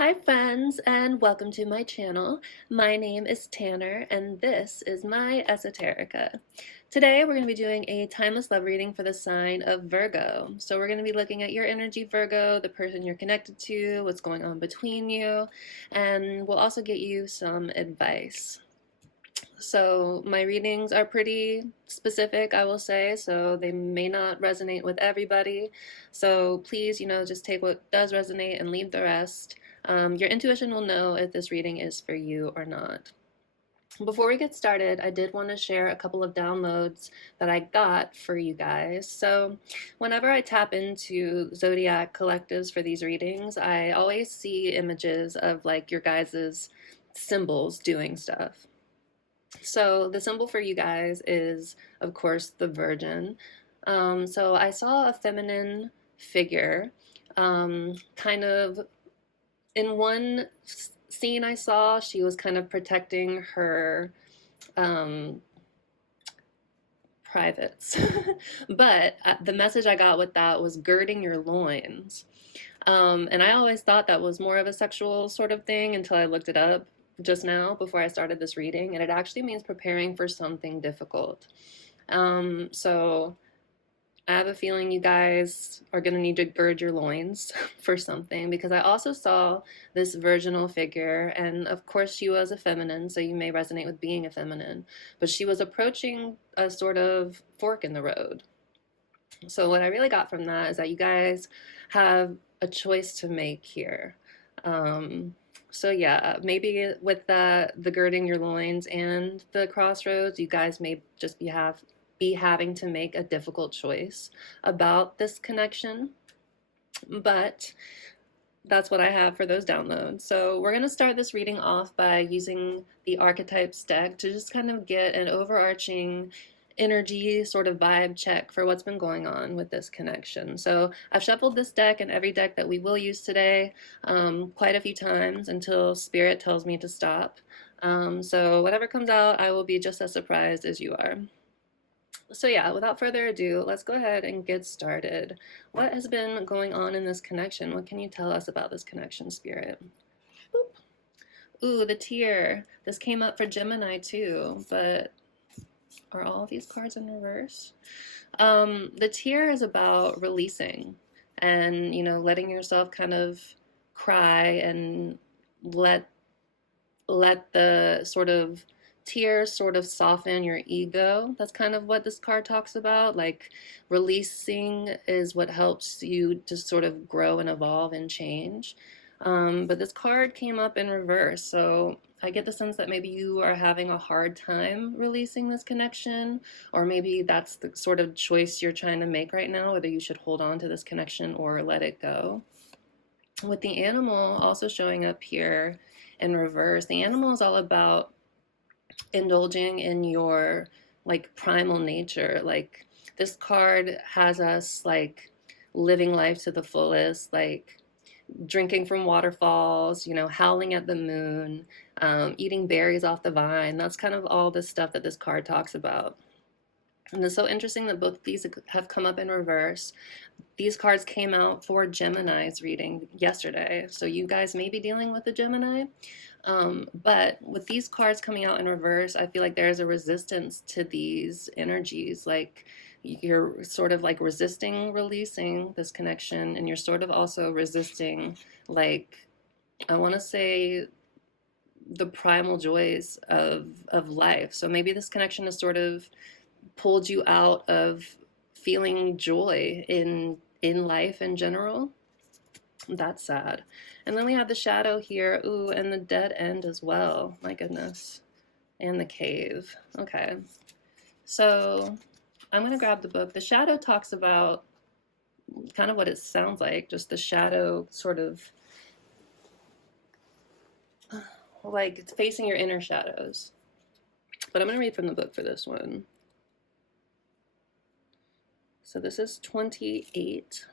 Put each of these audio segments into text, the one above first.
Hi friends, and welcome to my channel. My name is Tanner and this is my Esoterica. Today we're going to be doing a timeless love reading for the sign of Virgo. So we're going to be looking at your energy, Virgo, the person you're connected to, what's going on between you, and we'll also get you some advice. So my readings are pretty specific, I will say, so they may not resonate with everybody. So please, just take what does resonate and leave the rest. Your intuition will know if this reading is for you or not. Before we get started, I did want to share a couple of downloads that I got for you guys. So whenever I tap into Zodiac collectives for these readings, I always see images of like your guys's symbols doing stuff. So the symbol for you guys is, of course, the Virgin. So I saw a feminine figure, kind of in one scene I saw, she was kind of protecting her um, privates. But the message I got with that was girding your loins. And I always thought that was more of a sexual sort of thing until I looked it up just now before I started this reading, and it actually means preparing for something difficult. So I have a feeling you guys are going to need to gird your loins for something, because I also saw this virginal figure, and of course she was a feminine, so you may resonate with being a feminine, but she was approaching a sort of fork in the road. So what I really got from that is that you guys have a choice to make here. So yeah, maybe with the girding your loins and the crossroads, you guys may just be having to make a difficult choice about this connection. But that's what I have for those downloads. So we're going to start this reading off by using the archetypes deck to just kind of get an overarching energy sort of vibe check for what's been going on with this connection. So I've shuffled this deck and every deck that we will use today quite a few times until Spirit tells me to stop. So whatever comes out, I will be just as surprised as you are. So yeah, without further ado, let's go ahead and get started. What has been going on in this connection? What can you tell us about this connection, Spirit? Boop. Ooh, the tear. This came up for Gemini too, but are all these cards in reverse? The tear is about releasing and, letting yourself kind of cry and let the sort of tears sort of soften your ego. That's kind of what this card talks about. Like releasing is what helps you to sort of grow and evolve and change. But this card came up in reverse, so I get the sense that maybe you are having a hard time releasing this connection, or maybe that's the sort of choice you're trying to make right now, whether you should hold on to this connection or let it go. With the animal also showing up here in reverse, the animal is all about indulging in your like primal nature. Like this card has us like living life to the fullest, like drinking from waterfalls, howling at the moon, eating berries off the vine. That's kind of all the stuff that this card talks about. And it's so interesting that both of these have come up in reverse. These cards came out for Gemini's reading yesterday, so you guys may be dealing with a Gemini. But with these cards coming out in reverse, I feel like there is a resistance to these energies. Like you're sort of like resisting releasing this connection, and you're sort of also resisting, like, I want to say, the primal joys of life. So maybe this connection has sort of pulled you out of feeling joy in life in general. That's sad. And then we have the shadow here. Ooh, and the dead end as well. My goodness. And the cave. Okay. So I'm going to grab the book. The shadow talks about kind of what it sounds like, just the shadow sort of like it's facing your inner shadows. But I'm going to read from the book for this one. So this is 28.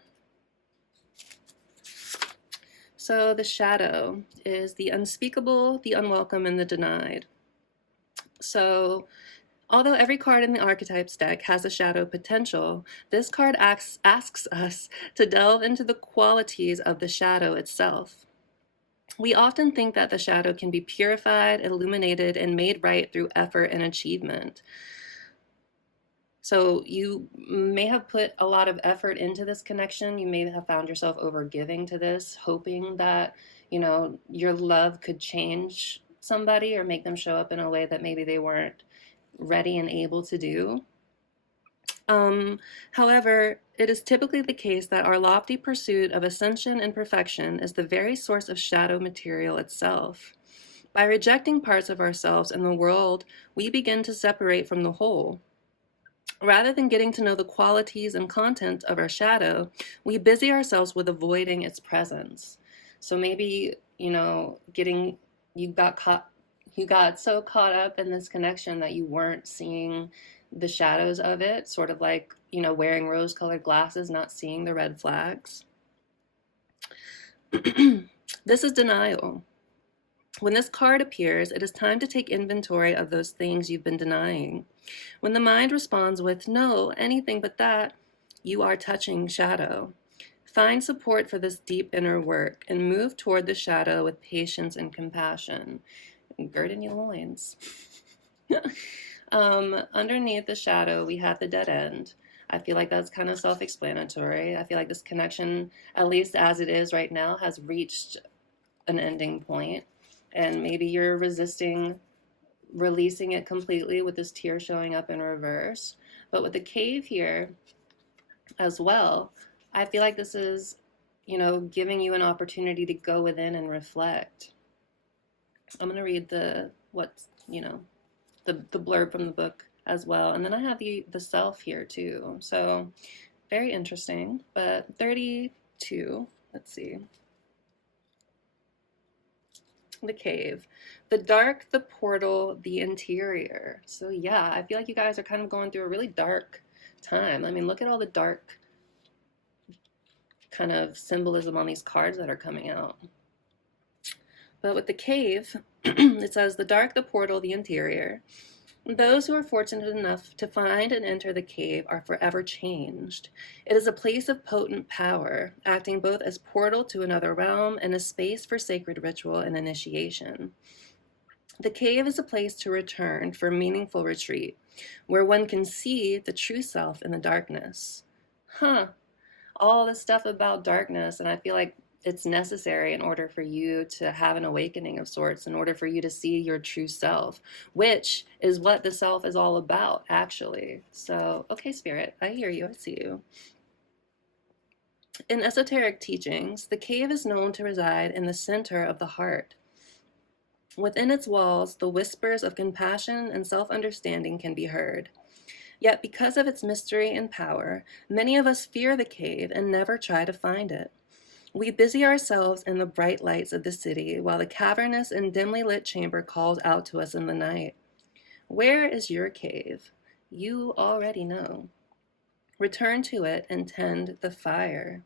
So the shadow is the unspeakable, the unwelcome, and the denied. So although every card in the archetypes deck has a shadow potential, this card asks us to delve into the qualities of the shadow itself. We often think that the shadow can be purified, illuminated, and made right through effort and achievement. So you may have put a lot of effort into this connection. You may have found yourself over giving to this, hoping that, your love could change somebody or make them show up in a way that maybe they weren't ready and able to do. Um, However, it is typically the case that our lofty pursuit of ascension and perfection is the very source of shadow material itself. By rejecting parts of ourselves and the world, we begin to separate from the whole. Rather than getting to know the qualities and content of our shadow, we busy ourselves with avoiding its presence. So maybe, you got caught, you got so caught up in this connection that you weren't seeing the shadows of it, sort of like, wearing rose-colored glasses, not seeing the red flags. This is denial. When this card appears, it is time to take inventory of those things you've been denying. When the mind responds with, no, anything but that, you are touching shadow. Find support for this deep inner work and move toward the shadow with patience and compassion. Gird in your loins. Underneath the shadow, we have the dead end. I feel like that's kind of self-explanatory. I feel like this connection, at least as it is right now, has reached an ending point. And maybe you're resisting releasing it completely with this tear showing up in reverse. But with the cave here as well, I feel like this is, giving you an opportunity to go within and reflect. I'm going to read the blurb from the book as well. And then I have the self here too. So very interesting. But 32, let's see. The cave, the dark, the portal, the interior. So yeah, I feel like you guys are kind of going through a really dark time. I mean, look at all the dark kind of symbolism on these cards that are coming out. But with the cave, it says the dark, the portal, the interior. Those who are fortunate enough to find and enter the cave are forever changed. It is a place of potent power, acting both as portal to another realm and a space for sacred ritual and initiation. The cave is a place to return for meaningful retreat, where one can see the true self in the darkness. All this stuff about darkness, and I feel like it's necessary in order for you to have an awakening of sorts, in order for you to see your true self, which is what the self is all about, actually. So, okay, Spirit, I hear you, I see you. In esoteric teachings, the cave is known to reside in the center of the heart. Within its walls, the whispers of compassion and self-understanding can be heard. Yet, because of its mystery and power, many of us fear the cave and never try to find it. We busy ourselves in the bright lights of the city while the cavernous and dimly lit chamber calls out to us in the night. Where is your cave? You already know. Return to it and tend the fire.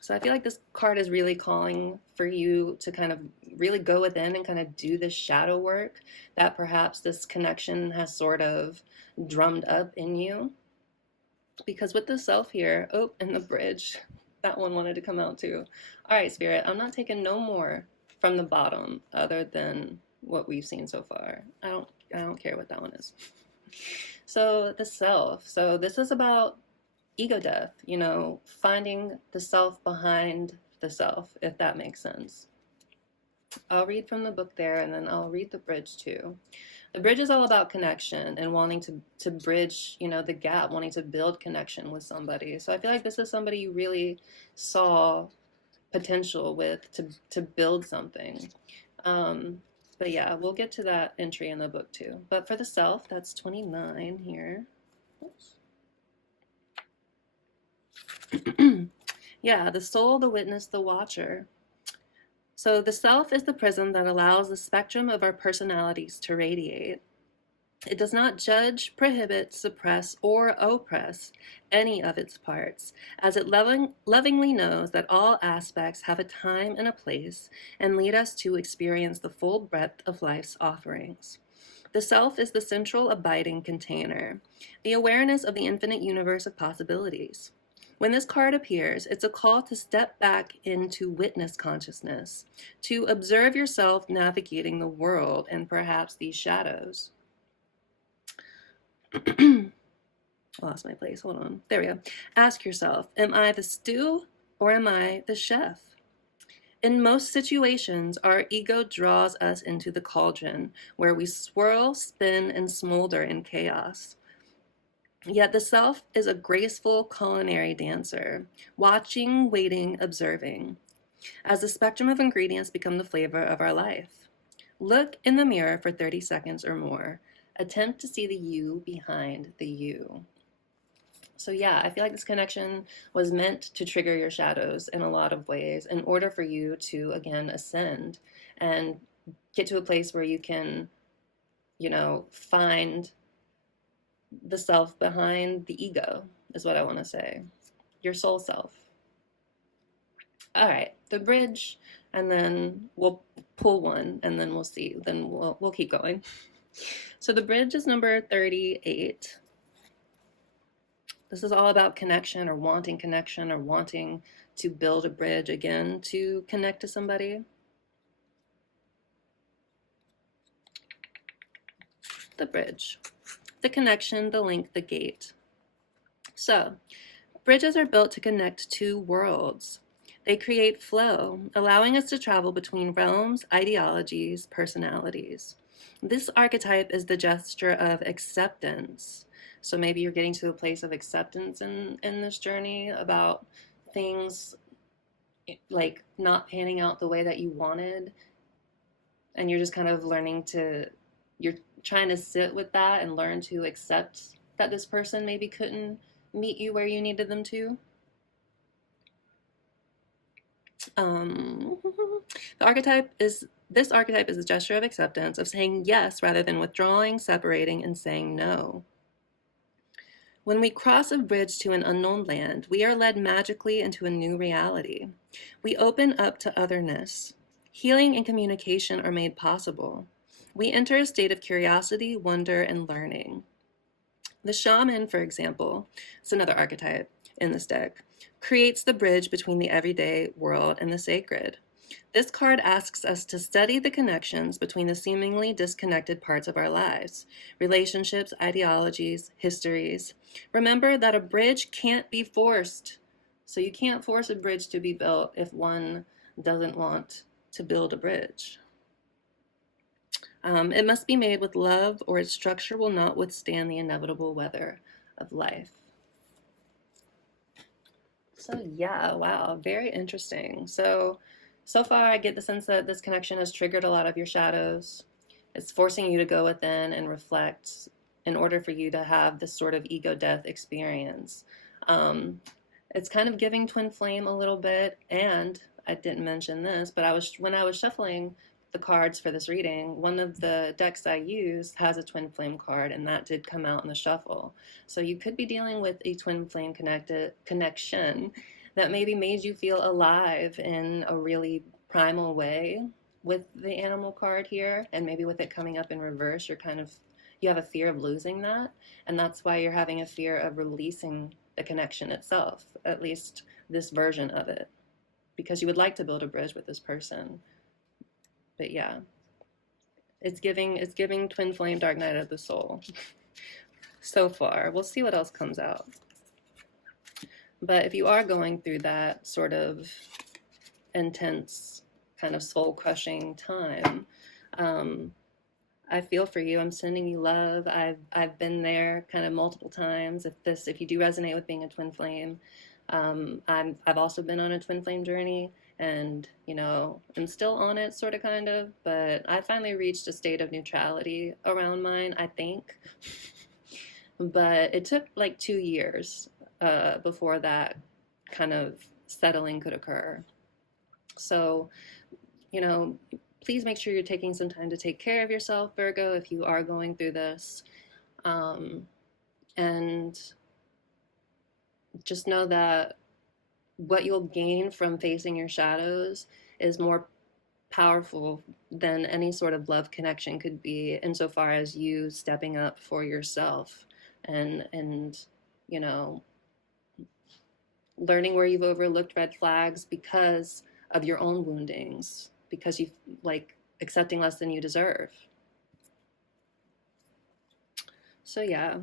So I feel like this card is really calling for you to kind of really go within and kind of do this shadow work that perhaps this connection has sort of drummed up in you. Because with the self here, and the bridge, that one wanted to come out too. All right, Spirit, I'm not taking no more from the bottom other than what we've seen so far. I don't care what that one is. So the self. So this is about ego death, finding the self behind the self, if that makes sense. I'll read from the book there, and then I'll read the bridge too. The bridge is all about connection and wanting to bridge, the gap, wanting to build connection with somebody. So I feel like this is somebody you really saw potential with to build something. But yeah, we'll get to that entry in the book too. But for the self, that's 29 here. Oops. Yeah, the soul, the witness, the watcher. So the self is the prism that allows the spectrum of our personalities to radiate. It does not judge, prohibit, suppress, or oppress any of its parts, as it lovingly knows that all aspects have a time and a place and lead us to experience the full breadth of life's offerings. The self is the central abiding container, the awareness of the infinite universe of possibilities. When this card appears, it's a call to step back into witness consciousness, to observe yourself navigating the world and perhaps these shadows. I lost my place. Hold on. There we go. Ask yourself, am I the stew or am I the chef? In most situations, our ego draws us into the cauldron where we swirl, spin, and smolder in chaos. Yet the self is a graceful culinary dancer, watching, waiting, observing, as the spectrum of ingredients become the flavor of our life. Look in the mirror for 30 seconds or more. Attempt to see the you behind the you. So yeah, I feel like this connection was meant to trigger your shadows in a lot of ways in order for you to, again, ascend and get to a place where you can, find the self behind the ego, is what I want to say. Your soul self. All right, the bridge, and then we'll pull one, and then we'll see. Then we'll keep going. So the bridge is number 38. This is all about connection or wanting to build a bridge again to connect to somebody. The bridge, the connection, the link, the gate. So bridges are built to connect two worlds. They create flow, allowing us to travel between realms, ideologies, personalities. This archetype is the gesture of acceptance. So maybe you're getting to a place of acceptance in this journey about things like not panning out the way that you wanted. And you're just kind of you're trying to sit with that and learn to accept that this person maybe couldn't meet you where you needed them to. This archetype is a gesture of acceptance, of saying yes rather than withdrawing, separating, and saying no. When we cross a bridge to an unknown land, we are led magically into a new reality. We open up to otherness. Healing and communication are made possible. We enter a state of curiosity, wonder, and learning. The shaman, for example, is another archetype in this deck, creates the bridge between the everyday world and the sacred. This card asks us to study the connections between the seemingly disconnected parts of our lives, relationships, ideologies, histories. Remember that a bridge can't be forced. So you can't force a bridge to be built if one doesn't want to build a bridge. It must be made with love, or its structure will not withstand the inevitable weather of life. So yeah, wow, very interesting. So far I get the sense that this connection has triggered a lot of your shadows. It's forcing you to go within and reflect in order for you to have this sort of ego death experience. It's kind of giving twin flame a little bit, and I didn't mention this, but when I was shuffling the cards for this reading, one of the decks I used has a twin flame card, and that did come out in the shuffle. So you could be dealing with a twin flame connection that maybe made you feel alive in a really primal way with the animal card here, and maybe with it coming up in reverse, you have a fear of losing that, and that's why you're having a fear of releasing the connection itself, at least this version of it, because you would like to build a bridge with this person. But yeah, it's giving twin flame dark night of the soul. So far, we'll see what else comes out. But if you are going through that sort of intense, kind of soul crushing time, I feel for you. I'm sending you love. I've been there kind of multiple times. If you do resonate with being a twin flame, I've also been on a twin flame journey, and I'm still on it, sort of, kind of, but I finally reached a state of neutrality around mine, I think. But it took like 2 years before that kind of settling could occur. So, please make sure you're taking some time to take care of yourself, Virgo, if you are going through this. And just know that what you'll gain from facing your shadows is more powerful than any sort of love connection could be, insofar as you stepping up for yourself and learning where you've overlooked red flags because of your own woundings, because you've like accepting less than you deserve. So yeah.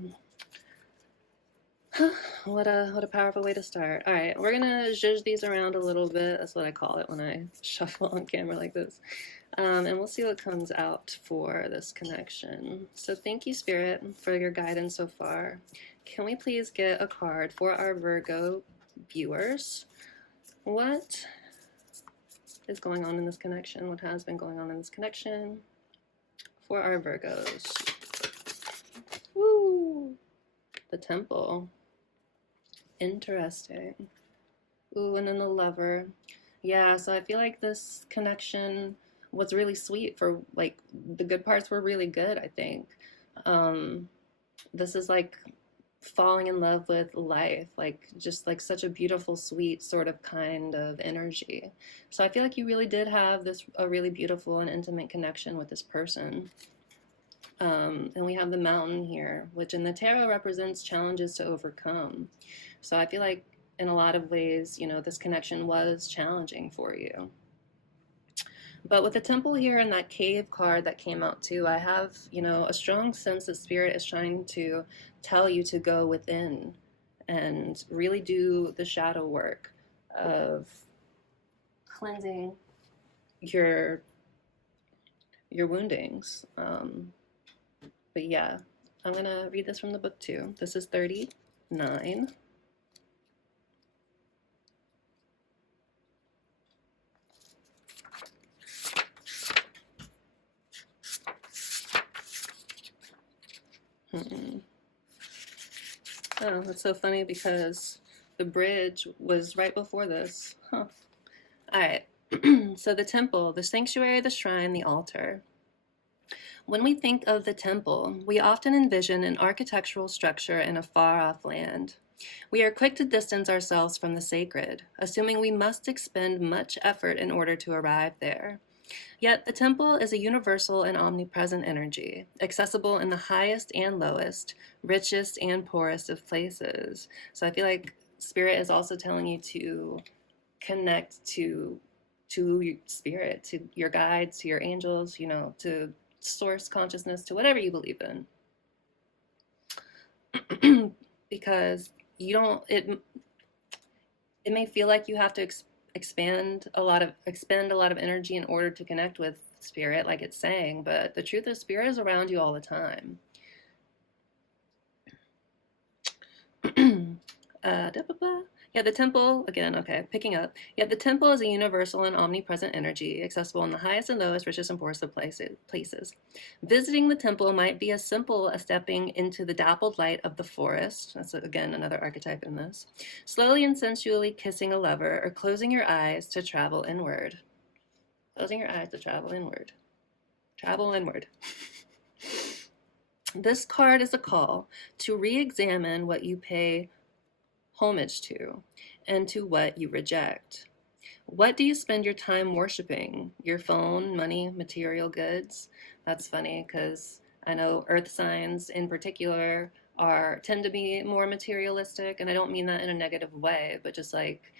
What a powerful way to start. All right, we're gonna zhuzh these around a little bit. That's what I call it when I shuffle on camera like this. And we'll see what comes out for this connection. So thank you, Spirit, for your guidance so far. Can we please get a card for our Virgo viewers? What is going on in this connection? What has been going on in this connection for our Virgos? Woo! The Temple. Interesting. Ooh, and then the Lover. Yeah, so I feel like this connection was really sweet for like the good parts were really good, I think. This is like falling in love with life, like just like such a beautiful, sweet sort of kind of energy. So I feel like you really did have this a really beautiful and intimate connection with this person. And we have the Mountain here, which in the tarot represents challenges to overcome. So I feel like in a lot of ways, you know, this connection was challenging for you. But with the Temple here and that Cave card that came out too, I have, you know, a strong sense that Spirit is trying to tell you to go within and really do the shadow work of cleansing your woundings. But yeah, I'm gonna read this from the book too. This is 39. Oh, that's so funny because the bridge was right before this. Huh. All right. So the temple, the sanctuary, the shrine, the altar. When we think of the temple, we often envision an architectural structure in a far-off land. We are quick to distance ourselves from the sacred, assuming we must expend much effort in order to arrive there. Yet the temple is a universal and omnipresent energy, accessible in the highest and lowest, richest and poorest of places. So I feel like Spirit is also telling you to connect to Spirit, to your guides, to your angels, you know, to source consciousness, to whatever you believe in. Because you don't, it may feel like you have to expend a lot of energy in order to connect with Spirit, like it's saying, but the truth is Spirit is around you all the time. Yeah, the temple, again, okay, picking up. Yet the temple is a universal and omnipresent energy, accessible in the highest and lowest, richest and poorest of places. Visiting the temple might be as simple as stepping into the dappled light of the forest. That's, again, another archetype in this. Slowly and sensually kissing a lover, or closing your eyes to travel inward. Closing your eyes to travel inward. Travel inward. This card is a call to re-examine what you pay homage to and to what you reject. What do you spend your time worshiping? Your phone, money, material goods? That's funny because I know earth signs in particular tend to be more materialistic, and I don't mean that in a negative way, but just like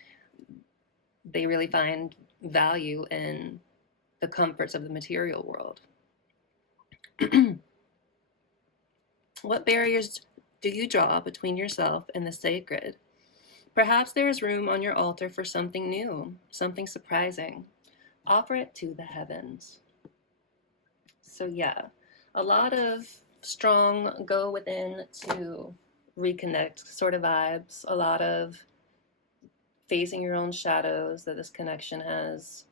they really find value in the comforts of the material world. What barriers do you draw between yourself and the sacred? Perhaps there is room on your altar for something new, something surprising. Offer it to the heavens. So yeah, a lot of strong go within to reconnect sort of vibes, a lot of facing your own shadows that this connection has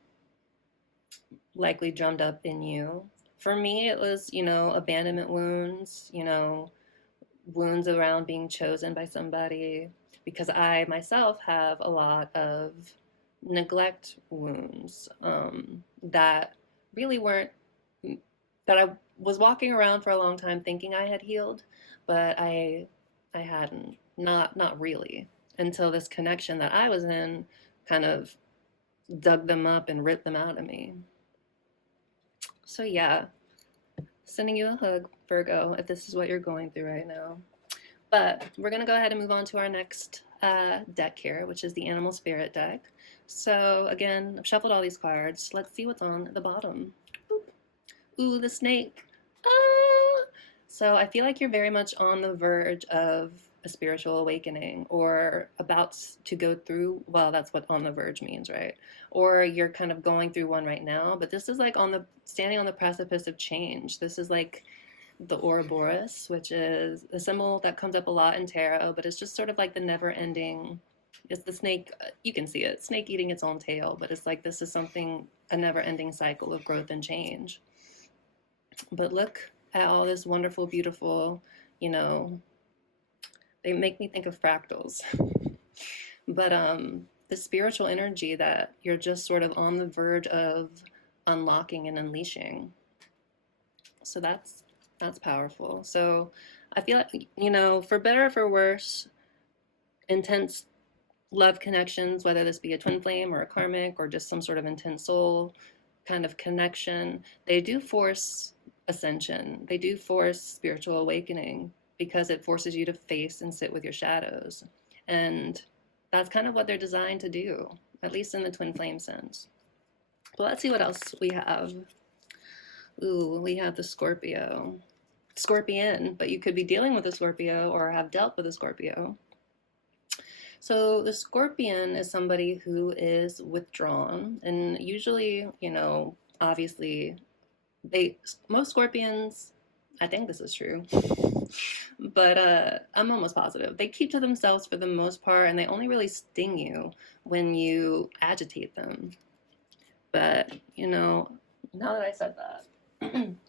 likely drummed up in you. For me, it was, you know, abandonment wounds, you know, wounds around being chosen by somebody, because I myself have a lot of neglect wounds that really weren't, that I was walking around for a long time thinking I had healed, but I hadn't, not really, until this connection that I was in kind of dug them up and ripped them out of me. So yeah, sending you a hug, Virgo, if this is what you're going through right now. But we're going to go ahead and move on to our next deck here, which is the Animal Spirit deck. So again, I've shuffled all these cards. Let's see what's on the bottom. Ooh, the snake. Ah! So I feel like you're very much on the verge of a spiritual awakening or about to go through, well, that's what on the verge means, right? Or you're kind of going through one right now, but this is like on the standing on the precipice of change. This is like the Ouroboros, which is a symbol that comes up a lot in tarot, but it's just sort of like the never ending. It's the snake, you can see it, snake eating its own tail, but it's like this is something, a never ending cycle of growth and change. But look at all this wonderful, beautiful, you know, they make me think of fractals. But the spiritual energy that you're just sort of on the verge of unlocking and unleashing. So that's powerful. So I feel like, you know, for better or for worse, intense love connections, whether this be a twin flame or a karmic or just some sort of intense soul kind of connection, they do force ascension. They do force spiritual awakening because it forces you to face and sit with your shadows. And that's kind of what they're designed to do, at least in the twin flame sense. But let's see what else we have. Ooh, we have the Scorpio. Scorpion, but you could be dealing with a Scorpio or have dealt with a Scorpio. So the Scorpion is somebody who is withdrawn, and usually, you know, obviously, most Scorpions, I think this is true, but I'm almost positive they keep to themselves for the most part, and they only really sting you when you agitate them. But you know, now that I said that,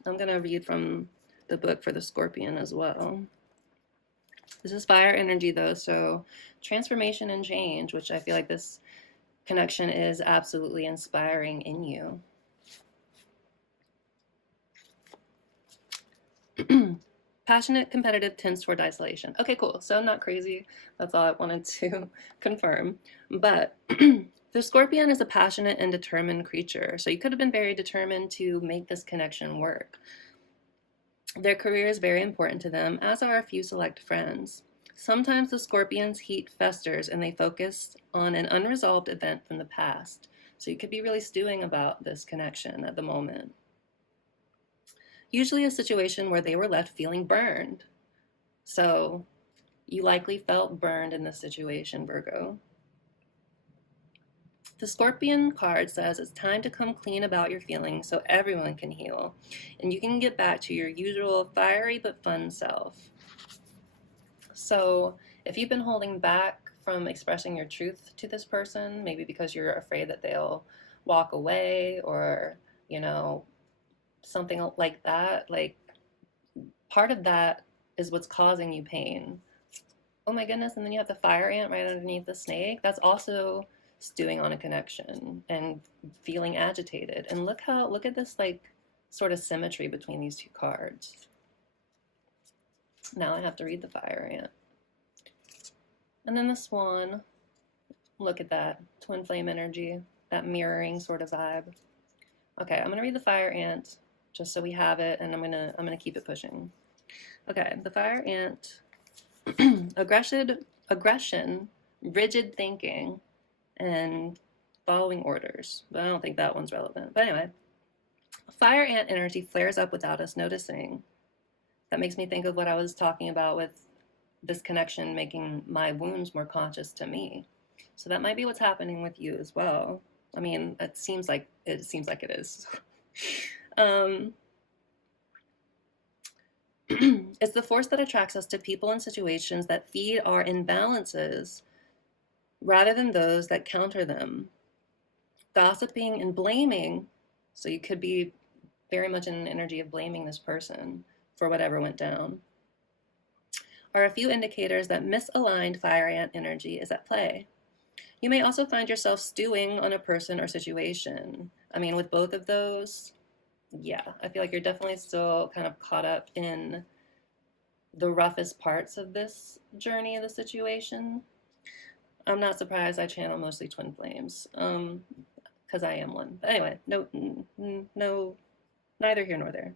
I'm gonna read from the book for the Scorpion as well. This is fire energy though, so transformation and change, which I feel like this connection is absolutely inspiring in you. Passionate, competitive, tends toward isolation. Okay, cool. So I'm not crazy. That's all I wanted to confirm. But the Scorpion is a passionate and determined creature. So you could have been very determined to make this connection work. Their career is very important to them, as are a few select friends. Sometimes the Scorpion's heat festers and they focus on an unresolved event from the past. So you could be really stewing about this connection at the moment. Usually a situation where they were left feeling burned. So you likely felt burned in this situation, Virgo. The Scorpion card says it's time to come clean about your feelings so everyone can heal and you can get back to your usual fiery but fun self. So if you've been holding back from expressing your truth to this person, maybe because you're afraid that they'll walk away or, you know, something like that, like part of that is what's causing you pain. Oh my goodness, and then you have the fire ant right underneath the snake. That's also stewing on a connection and feeling agitated. And look at this like sort of symmetry between these two cards. Now I have to read the fire ant. And then the swan. Look at that twin flame energy, that mirroring sort of vibe. Okay, I'm gonna read the fire ant just so we have it, and I'm gonna keep it pushing. Okay, the fire ant. aggression, rigid thinking, and following orders. But I don't think that one's relevant. But anyway, fire ant energy flares up without us noticing. That makes me think of what I was talking about with this connection making my wounds more conscious to me. So that might be what's happening with you as well. I mean, it seems like it is. It's the force that attracts us to people and situations that feed our imbalances rather than those that counter them. Gossiping and blaming, so you could be very much in an energy of blaming this person for whatever went down, are a few indicators that misaligned fire ant energy is at play. You may also find yourself stewing on a person or situation. I mean, with both of those, yeah, I feel like you're definitely still kind of caught up in the roughest parts of this journey of the situation. I'm not surprised I channel mostly twin flames, because I am one. But anyway, no, neither here nor there.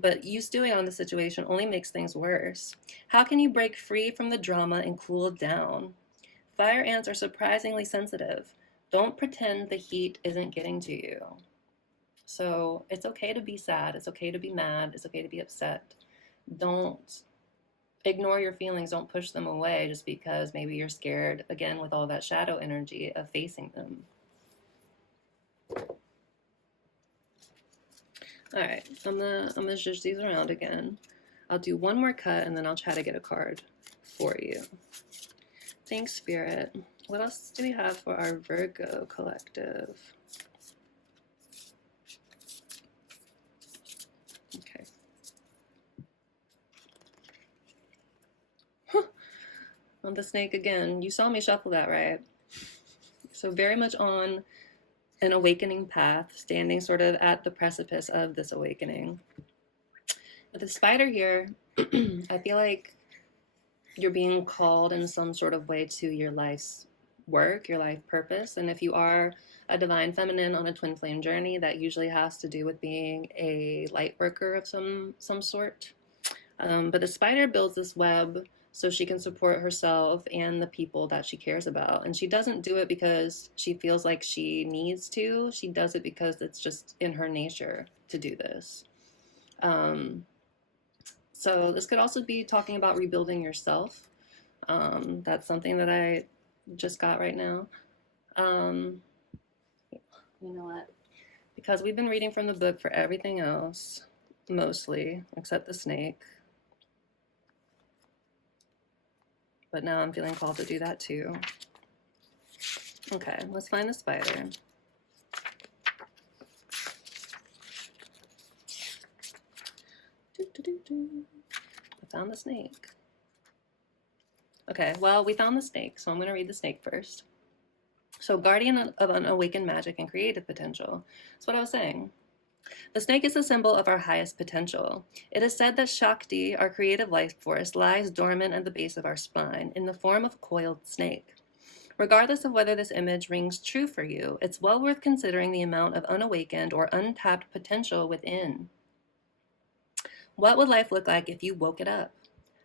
But you stewing on the situation only makes things worse. How can you break free from the drama and cool down? Fire ants are surprisingly sensitive. Don't pretend the heat isn't getting to you. So it's okay to be sad. It's okay to be mad. It's okay to be upset. Don't ignore your feelings. Don't push them away just because maybe you're scared, again, with all that shadow energy of facing them. All right, I'm gonna zhuzh these around again. I'll do one more cut and then I'll try to get a card for you. Thanks, Spirit. What else do we have for our Virgo collective? Okay. On the snake again. You saw me shuffle that, right? So very much on an awakening path, standing sort of at the precipice of this awakening. With the spider here, I feel like you're being called in some sort of way to your life's work, your life purpose. And if you are a divine feminine on a twin flame journey, that usually has to do with being a light worker of some sort. But the spider builds this web so she can support herself and the people that she cares about. And she doesn't do it because she feels like she needs to. She does it because it's just in her nature to do this. So this could also be talking about rebuilding yourself. That's something that I just got right now. You know what? Because we've been reading from the book for everything else, mostly, except the snake. But now I'm feeling called to do that too. Okay, let's find the spider. I found the snake. Okay, well, we found the snake, so I'm going to read the snake first. So, guardian of unawakened magic and creative potential. That's what I was saying. The snake is a symbol of our highest potential. It is said that Shakti, our creative life force, lies dormant at the base of our spine in the form of a coiled snake. Regardless of whether this image rings true for you, it's well worth considering the amount of unawakened or untapped potential within. What would life look like if you woke it up?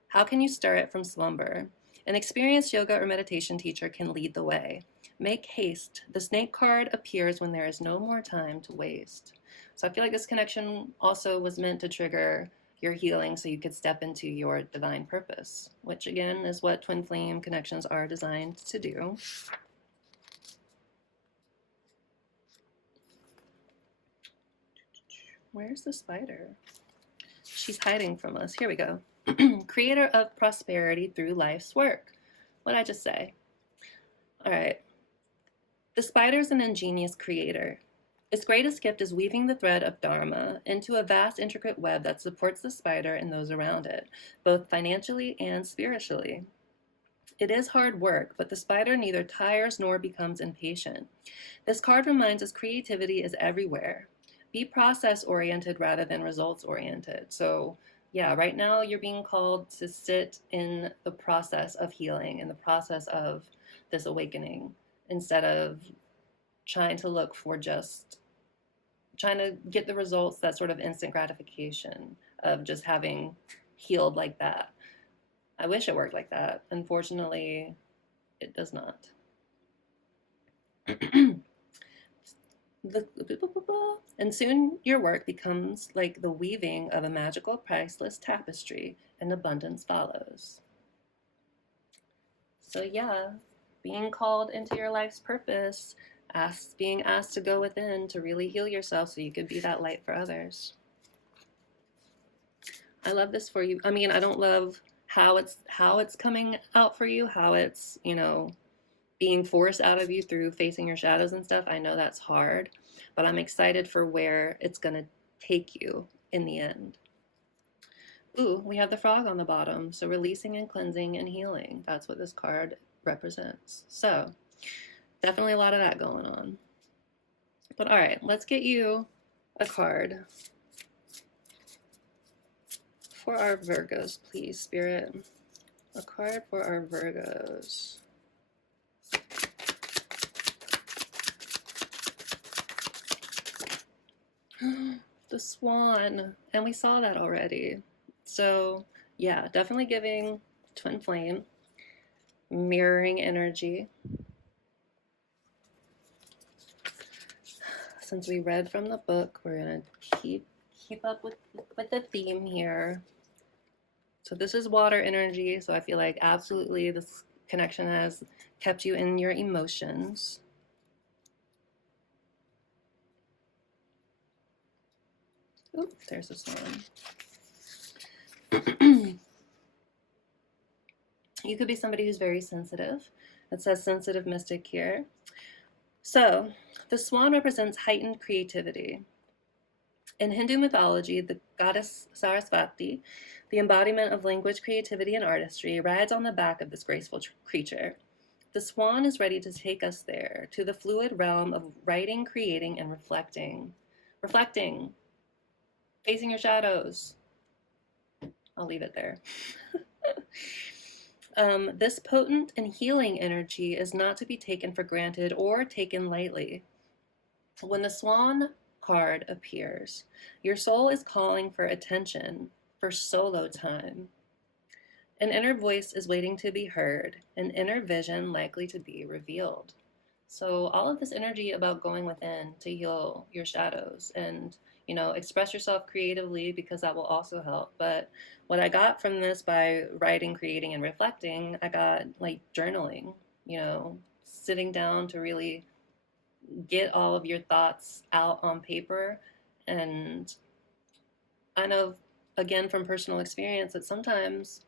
How can you stir it from slumber? An experienced yoga or meditation teacher can lead the way. Make haste. The snake card appears when there is no more time to waste. So I feel like this connection also was meant to trigger your healing so you could step into your divine purpose, which again is what twin flame connections are designed to do. Where's the spider? She's hiding from us. Here we go. Creator of prosperity through life's work. What'd I just say? All right. The spider is an ingenious creator. Its greatest gift is weaving the thread of Dharma into a vast, intricate web that supports the spider and those around it, both financially and spiritually. It is hard work, but the spider neither tires nor becomes impatient. This card reminds us creativity is everywhere. Be process-oriented rather than results-oriented. So, yeah, right now you're being called to sit in the process of healing, in the process of this awakening, instead of trying to look for just trying to get the results, that sort of instant gratification of just having healed like that. I wish it worked like that. Unfortunately, it does not. And soon your work becomes like the weaving of a magical, priceless tapestry, and abundance follows. So yeah, being called into your life's purpose, being asked to go within to really heal yourself so you could be that light for others. I love this for you. I mean, I don't love how it's coming out for you, how it's, being forced out of you through facing your shadows and stuff. I know that's hard, but I'm excited for where it's going to take you in the end. Ooh, we have the frog on the bottom. So releasing and cleansing and healing. That's what this card represents. So definitely a lot of that going on. But all right, let's get you a card for our Virgos, please, Spirit. A card for our Virgos. The swan. And we saw that already. So, yeah, definitely giving twin flame, mirroring energy. Since we read from the book, we're going to keep up with the theme here. So this is water energy, so I feel like absolutely this connection has kept you in your emotions. Oop, there's a swan. You could be somebody who's very sensitive. It says sensitive mystic here. So the swan represents heightened creativity. In Hindu mythology, the goddess Sarasvati, the embodiment of language, creativity, and artistry, rides on the back of this graceful creature. The swan is ready to take us there, to the fluid realm of writing, creating, and reflecting. Reflecting, facing your shadows. I'll leave it there. This potent and healing energy is not to be taken for granted or taken lightly. When the swan card appears, your soul is calling for attention, for solo time. An inner voice is waiting to be heard, an inner vision likely to be revealed. So all of this energy about going within to heal your shadows and, express yourself creatively, because that will also help. But what I got from this by writing, creating, and reflecting, I got like journaling, sitting down to really get all of your thoughts out on paper. And I know, again, from personal experience, that sometimes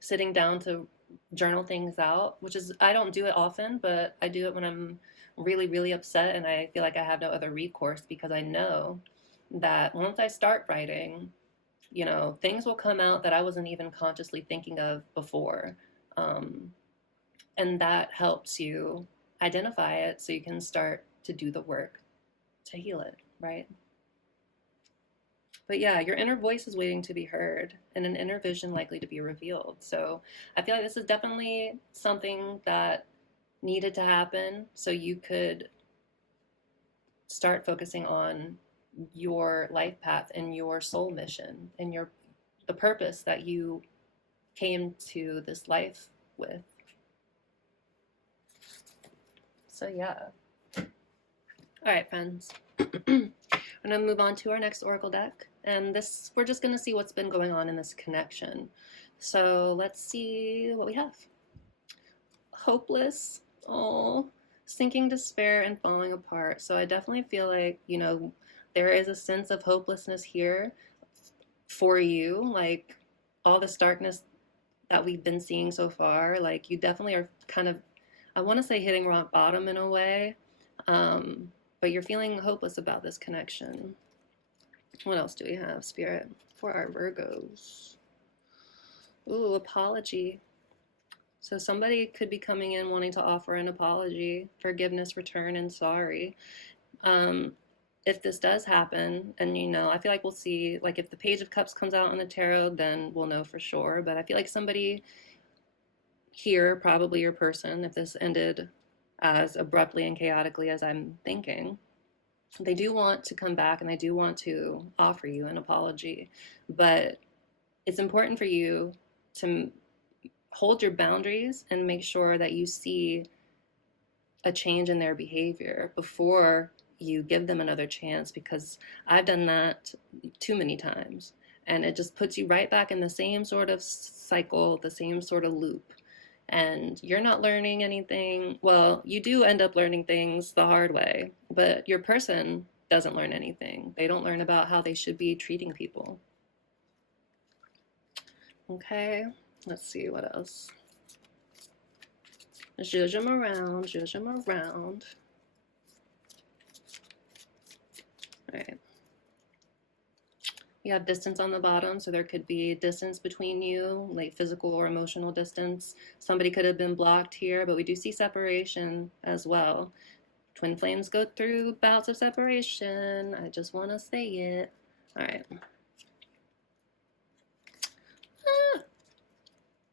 sitting down to journal things out, which is, I don't do it often, but I do it when I'm really, really upset and I feel like I have no other recourse, because I know that once I start writing, things will come out that I wasn't even consciously thinking of before. And that helps you identify it so you can start to do the work to heal it, right? But yeah, your inner voice is waiting to be heard and an inner vision likely to be revealed. So I feel like this is definitely something that needed to happen so you could start focusing on your life path and your soul mission and the purpose that you came to this life with. So yeah. All right, friends. I'm going to move on to our next oracle deck. And this, we're just going to see what's been going on in this connection. So let's see what we have. Hopeless. Oh, sinking despair and falling apart. So I definitely feel like, there is a sense of hopelessness here for you. Like all this darkness that we've been seeing so far, like you definitely are kind of, I want to say hitting rock bottom in a way. But you're feeling hopeless about this connection. What else do we have, Spirit, for our Virgos? Ooh, apology. So somebody could be coming in wanting to offer an apology, forgiveness, return, and sorry. If this does happen, and I feel like we'll see, like if the Page of Cups comes out in the tarot, then we'll know for sure. But I feel like somebody here, probably your person, if this ended as abruptly and chaotically as I'm thinking, they do want to come back and they do want to offer you an apology. But it's important for you to hold your boundaries and make sure that you see a change in their behavior before you give them another chance, because I've done that too many times and it just puts you right back in the same sort of cycle, the same sort of loop, and you're not learning anything. Well, you do end up learning things the hard way, but your person doesn't learn anything. They don't learn about how they should be treating people. Okay, let's see what else. Zhuzh them around, zhuzh them around. All right. You have distance on the bottom, so there could be distance between you, like physical or emotional distance. Somebody could have been blocked here, but we do see separation as well. Twin flames go through bouts of separation. I just want to say it. All right.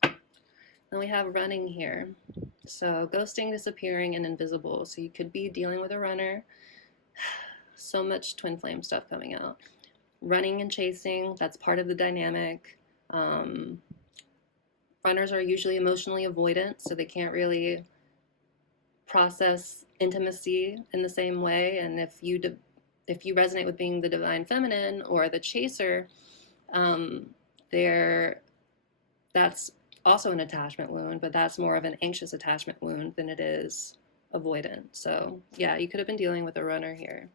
Then we have running here. So ghosting, disappearing, and invisible. So you could be dealing with a runner. So much twin flame stuff coming out. Running and chasing, that's part of the dynamic. Runners are usually emotionally avoidant, so they can't really process intimacy in the same way. And if you resonate with being the divine feminine or the chaser, there that's also an attachment wound, but that's more of an anxious attachment wound than it is avoidant. So yeah, you could have been dealing with a runner here.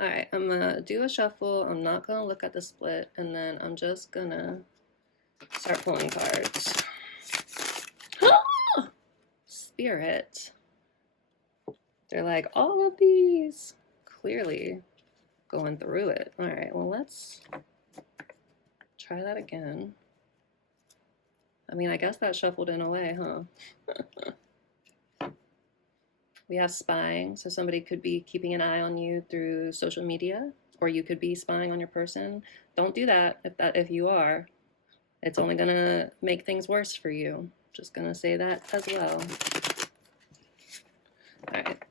All right, I'm gonna do a shuffle. I'm not gonna look at the split, and then I'm just gonna start pulling cards. Spirit. They're like, all of these. Clearly going through it. All right, well, let's try that again. I mean, I guess that shuffled in a way, huh? We have spying, so somebody could be keeping an eye on you through social media, or you could be spying on your person. Don't do that if you are. It's only gonna make things worse for you. Just gonna say that as well. All right.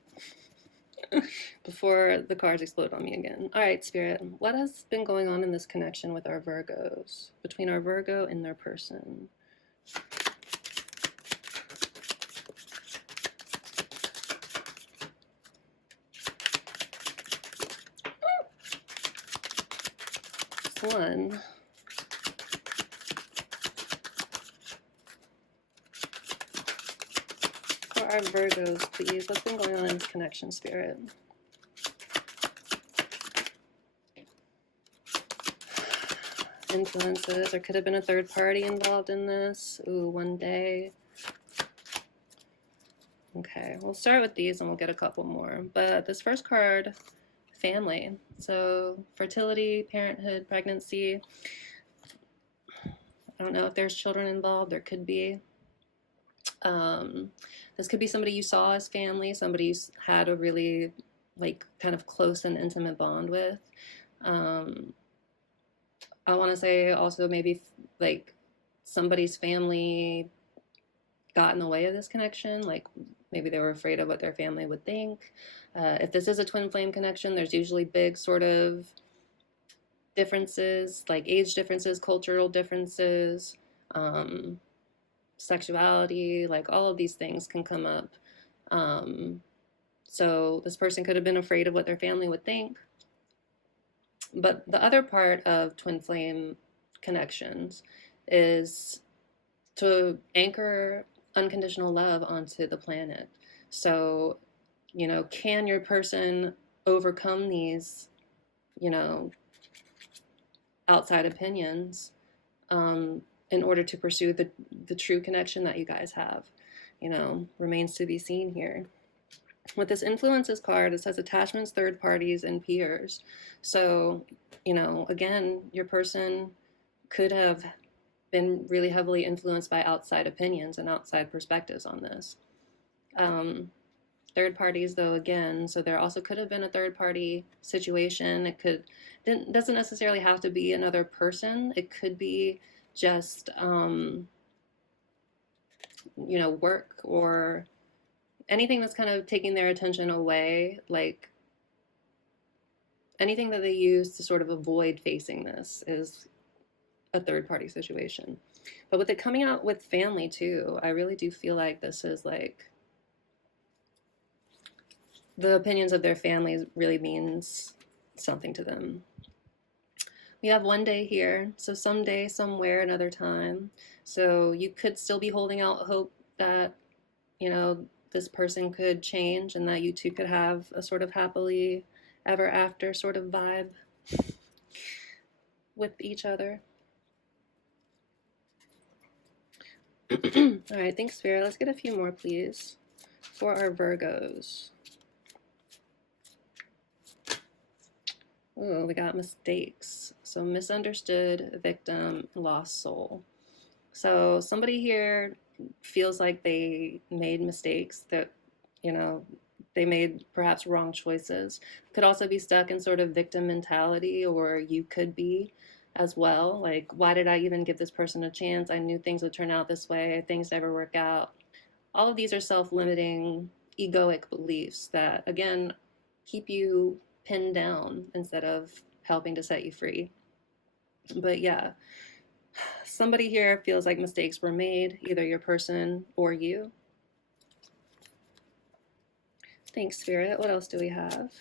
Before the cards explode on me again. All right, Spirit, what has been going on in this connection with our Virgos, between our Virgo and their person? One. For our Virgos, please, what's been going on in this connection, Spirit? Influences. There could have been a third party involved in this. Ooh, one day. Okay, we'll start with these and we'll get a couple more. But this first card, family. So fertility, parenthood, pregnancy. I don't know if there's children involved. There could be. This could be somebody you saw as family, somebody you had a really like kind of close and intimate bond with. I want to say also maybe like somebody's family got in the way of this connection, like maybe they were afraid of what their family would think. If this is a twin flame connection, there's usually big sort of differences, like age differences, cultural differences, sexuality, like all of these things can come up. So this person could have been afraid of what their family would think. But the other part of twin flame connections is to anchor unconditional love onto the planet. So, you know, can your person overcome these, you know, outside opinions in order to pursue the true connection that you guys have? You know, remains to be seen here. With this influences card, it says attachments, third parties, and peers. So, you know, again, your person could have been really heavily influenced by outside opinions and outside perspectives on this. Third parties, though, again, so there also could have been a third party situation. It doesn't necessarily have to be another person. It could be just, you know, work or anything that's kind of taking their attention away, like anything that they use to sort of avoid facing this is a third party situation. But with it coming out with family too, I really do feel like this is like the opinions of their families really means something to them. We have one day here, so someday, somewhere, another time. So you could still be holding out hope that, you know, this person could change and that you two could have a sort of happily ever after sort of vibe with each other. All right, thanks, Spirit. Let's get a few more, please, for our Virgos. Oh, we got mistakes. So misunderstood, victim, lost soul. So somebody here feels like they made mistakes, that, you know, they made perhaps wrong choices. Could also be stuck in sort of victim mentality, or you could be as well. Like, why did I even give this person a chance? I knew things would turn out this way. Things never work out. All of these are self-limiting, egoic beliefs that, again, keep you pinned down instead of helping to set you free. But yeah, somebody here feels like mistakes were made, either your person or you. Thanks, Spirit. What else do we have?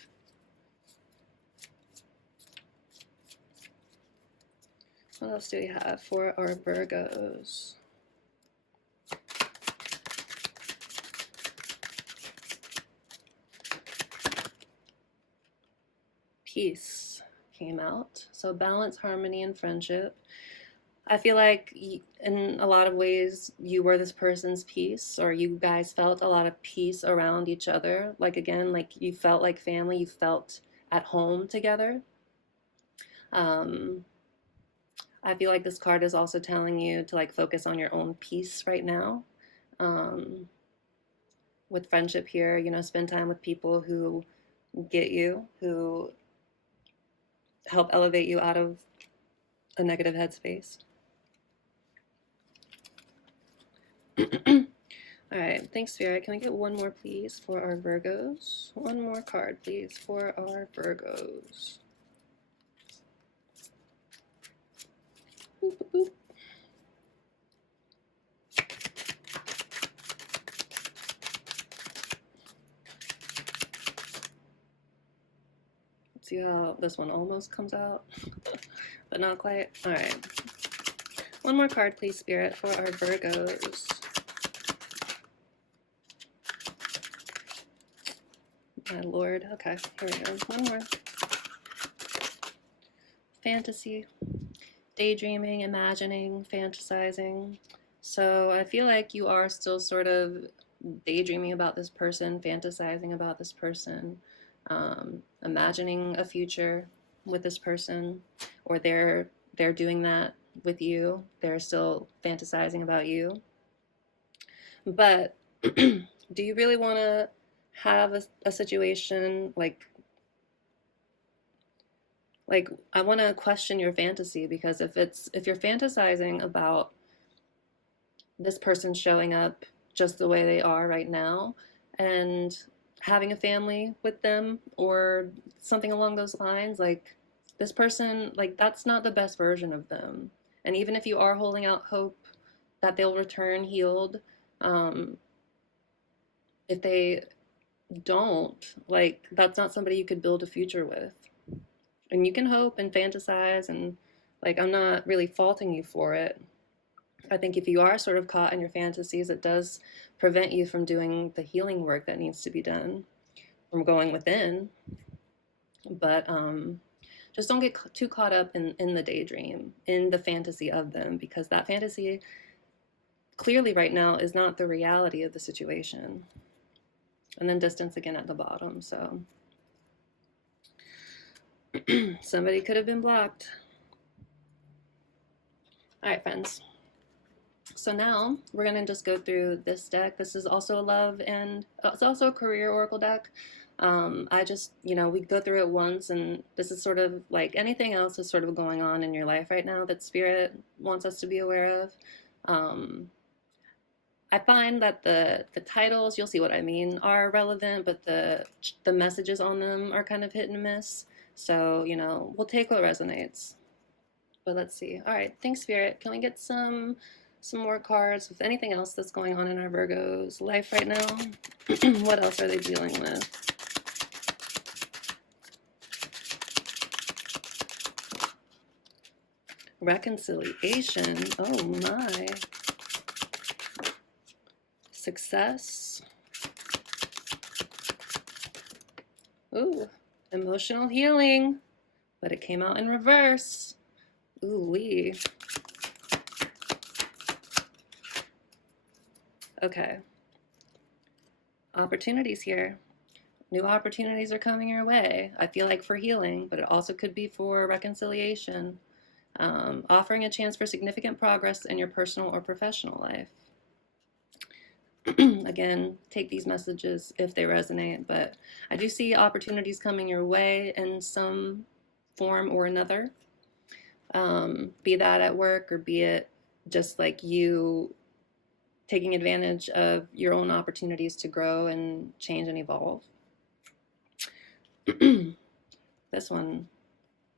What else do we have for our Virgos? Peace came out. So balance, harmony, and friendship. I feel like in a lot of ways you were this person's peace, or you guys felt a lot of peace around each other. Like, again, like you felt like family, you felt at home together. I feel like this card is also telling you to like focus on your own peace right now. With friendship here, you know, spend time with people who get you, who help elevate you out of a negative headspace. All right, thanks, Spirit. Can we get one more, please, for our Virgos? One more card, please, for our Virgos. Boop, boop, boop. Let's see how this one almost comes out, but not quite. All right. One more card, please, Spirit, for our Virgos. My Lord. Okay, here we go. One more. Fantasy, daydreaming, imagining, fantasizing. So I feel like you are still sort of daydreaming about this person, fantasizing about this person, imagining a future with this person, or they're doing that with you. They're still fantasizing about you. But do you really want to have a situation like I want to question your fantasy, because if you're fantasizing about this person showing up just the way they are right now and having a family with them or something along those lines, like this person, like that's not the best version of them. And even if you are holding out hope that they'll return healed, if they don't, like that's not somebody you could build a future with. And you can hope and fantasize, and like I'm not really faulting you for it. I think if you are sort of caught in your fantasies, it does prevent you from doing the healing work that needs to be done, from going within. But just don't get too caught up in the daydream, in the fantasy of them, because that fantasy clearly right now is not the reality of the situation. And then distance again at the bottom. So somebody could have been blocked. All right, friends. So now we're going to just go through this deck. This is also a love and it's also a career oracle deck. I just, you know, we go through it once, and this is sort of like anything else is sort of going on in your life right now that Spirit wants us to be aware of. I find that the titles, you'll see what I mean, are relevant, but the messages on them are kind of hit and miss. So, you know, we'll take what resonates. But let's see. All right, thanks, Spirit. Can we get some more cards with anything else that's going on in our Virgo's life right now? What else are they dealing with? Reconciliation. Oh my. Success. Ooh, emotional healing. But it came out in reverse. Ooh wee. Okay. Opportunities here. New opportunities are coming your way. I feel like for healing, but it also could be for reconciliation. Offering a chance for significant progress in your personal or professional life. Again, take these messages if they resonate, but I do see opportunities coming your way in some form or another. Be that at work, or be it just like you taking advantage of your own opportunities to grow and change and evolve. This one,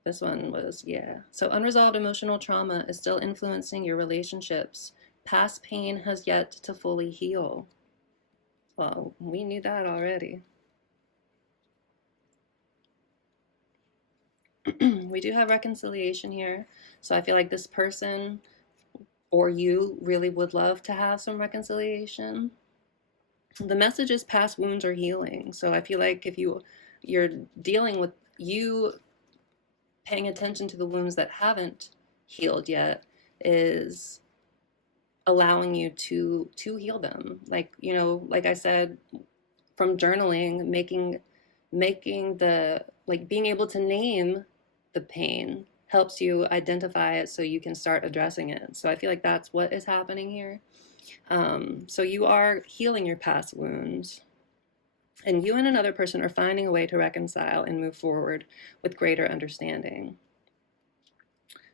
this one was, yeah. So unresolved emotional trauma is still influencing your relationships. Past pain has yet to fully heal. Well, we knew that already. We do have reconciliation here. So I feel like this person or you really would love to have some reconciliation. The message is past wounds are healing. So I feel like if you're dealing with you paying attention to the wounds that haven't healed yet is allowing you to heal them. Like, you know, like I said, from journaling, making the like being able to name the pain helps you identify it so you can start addressing it. So I feel like that's what is happening here. So you are healing your past wounds, and you and another person are finding a way to reconcile and move forward with greater understanding.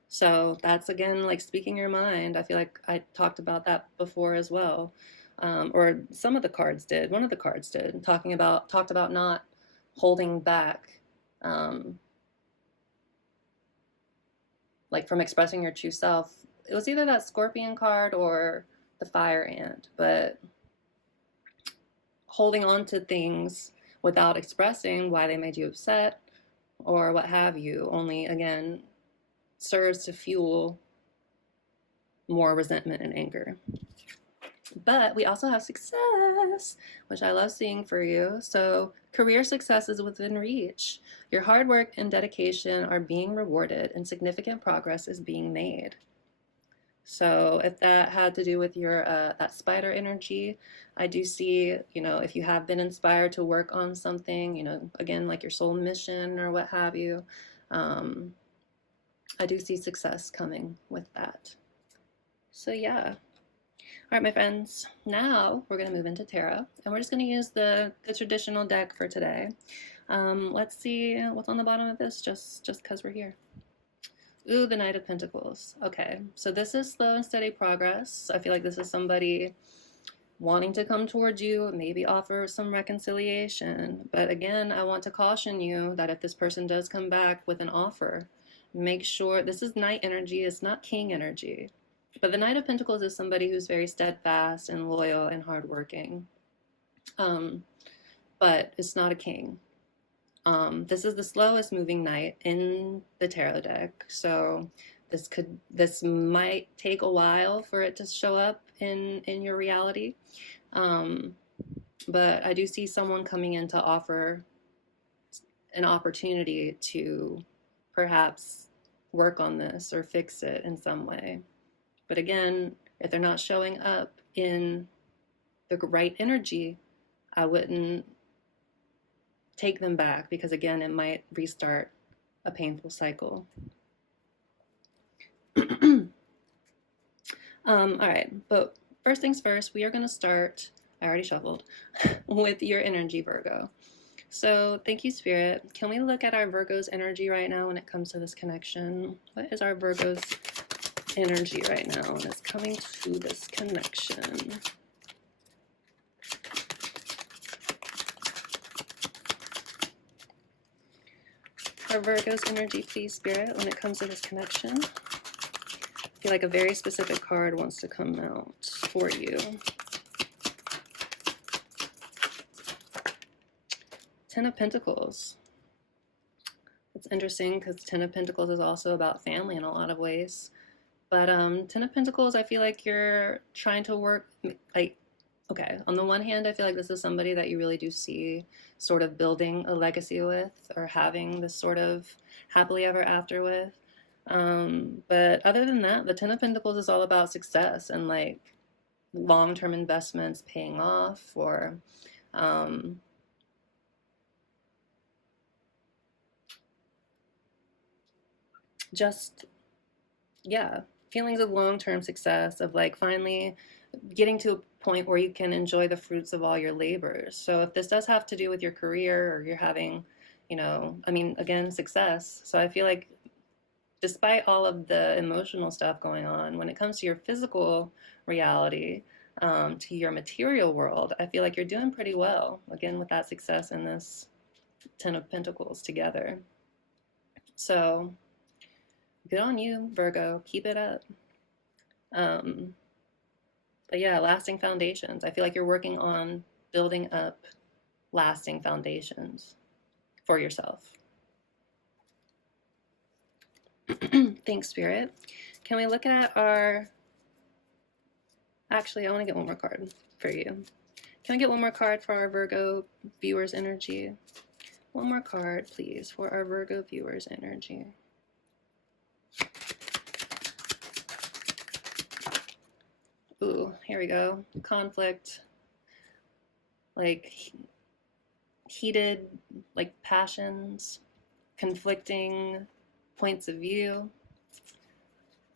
So that's again like speaking your mind. I feel like I talked about that before as well, or some of the cards did. One of the cards did, talked about not holding back, um, like from expressing your true self. It was either that Scorpion card or the Fire Ant, but holding on to things without expressing why they made you upset or what have you only again serves to fuel more resentment and anger. But we also have success, which I love seeing for you. So, career success is within reach. Your hard work and dedication are being rewarded, and significant progress is being made. So, if that had to do with your that spider energy, I do see, you know, if you have been inspired to work on something, you know, again, like your soul mission or what have you, um, I do see success coming with that. So, yeah. All right, my friends, now we're going to move into tarot, and we're just going to use the traditional deck for today. Let's see what's on the bottom of this, just because we're here. Ooh, the Knight of Pentacles. Okay, so this is slow and steady progress. I feel like this is somebody wanting to come towards you, maybe offer some reconciliation. But again, I want to caution you that if this person does come back with an offer, make sure this is Knight energy, it's not King energy. But the Knight of Pentacles is somebody who's very steadfast and loyal and hardworking. But it's not a king. This is the slowest moving knight in the tarot deck. So this might take a while for it to show up in your reality. But I do see someone coming in to offer an opportunity to perhaps work on this or fix it in some way. But again, if they're not showing up in the right energy, I wouldn't take them back because, again, it might restart a painful cycle. All right, but first things first, we are going to start, I already shuffled, with your energy, Virgo. So thank you, Spirit. Can we look at our Virgo's energy right now when it comes to this connection? What is our Virgo's energy right now when it's coming to this connection? Our Virgo's energy, please, Spirit, when it comes to this connection. I feel like a very specific card wants to come out for you. Ten of Pentacles. It's interesting because Ten of Pentacles is also about family in a lot of ways. But Ten of Pentacles, I feel like you're trying to work, like, okay, on the one hand, I feel like this is somebody that you really do see sort of building a legacy with or having this sort of happily ever after with. But other than that, the Ten of Pentacles is all about success and like long-term investments paying off or just, yeah, feelings of long-term success, of like finally getting to a point where you can enjoy the fruits of all your labors. So if this does have to do with your career or you're having, you know, I mean, again, success. So I feel like despite all of the emotional stuff going on, when it comes to your physical reality, to your material world, I feel like you're doing pretty well, again, with that success in this Ten of Pentacles together. So good on you, Virgo. Keep it up. But yeah, lasting foundations. I feel like you're working on building up lasting foundations for yourself. Thanks, Spirit. Can we look at our... Actually, I want to get one more card for you. Can I get one more card for our Virgo viewers' energy? One more card, please, for our Virgo viewers' energy. Ooh, here we go. Conflict. Like heated, like passions, conflicting points of view.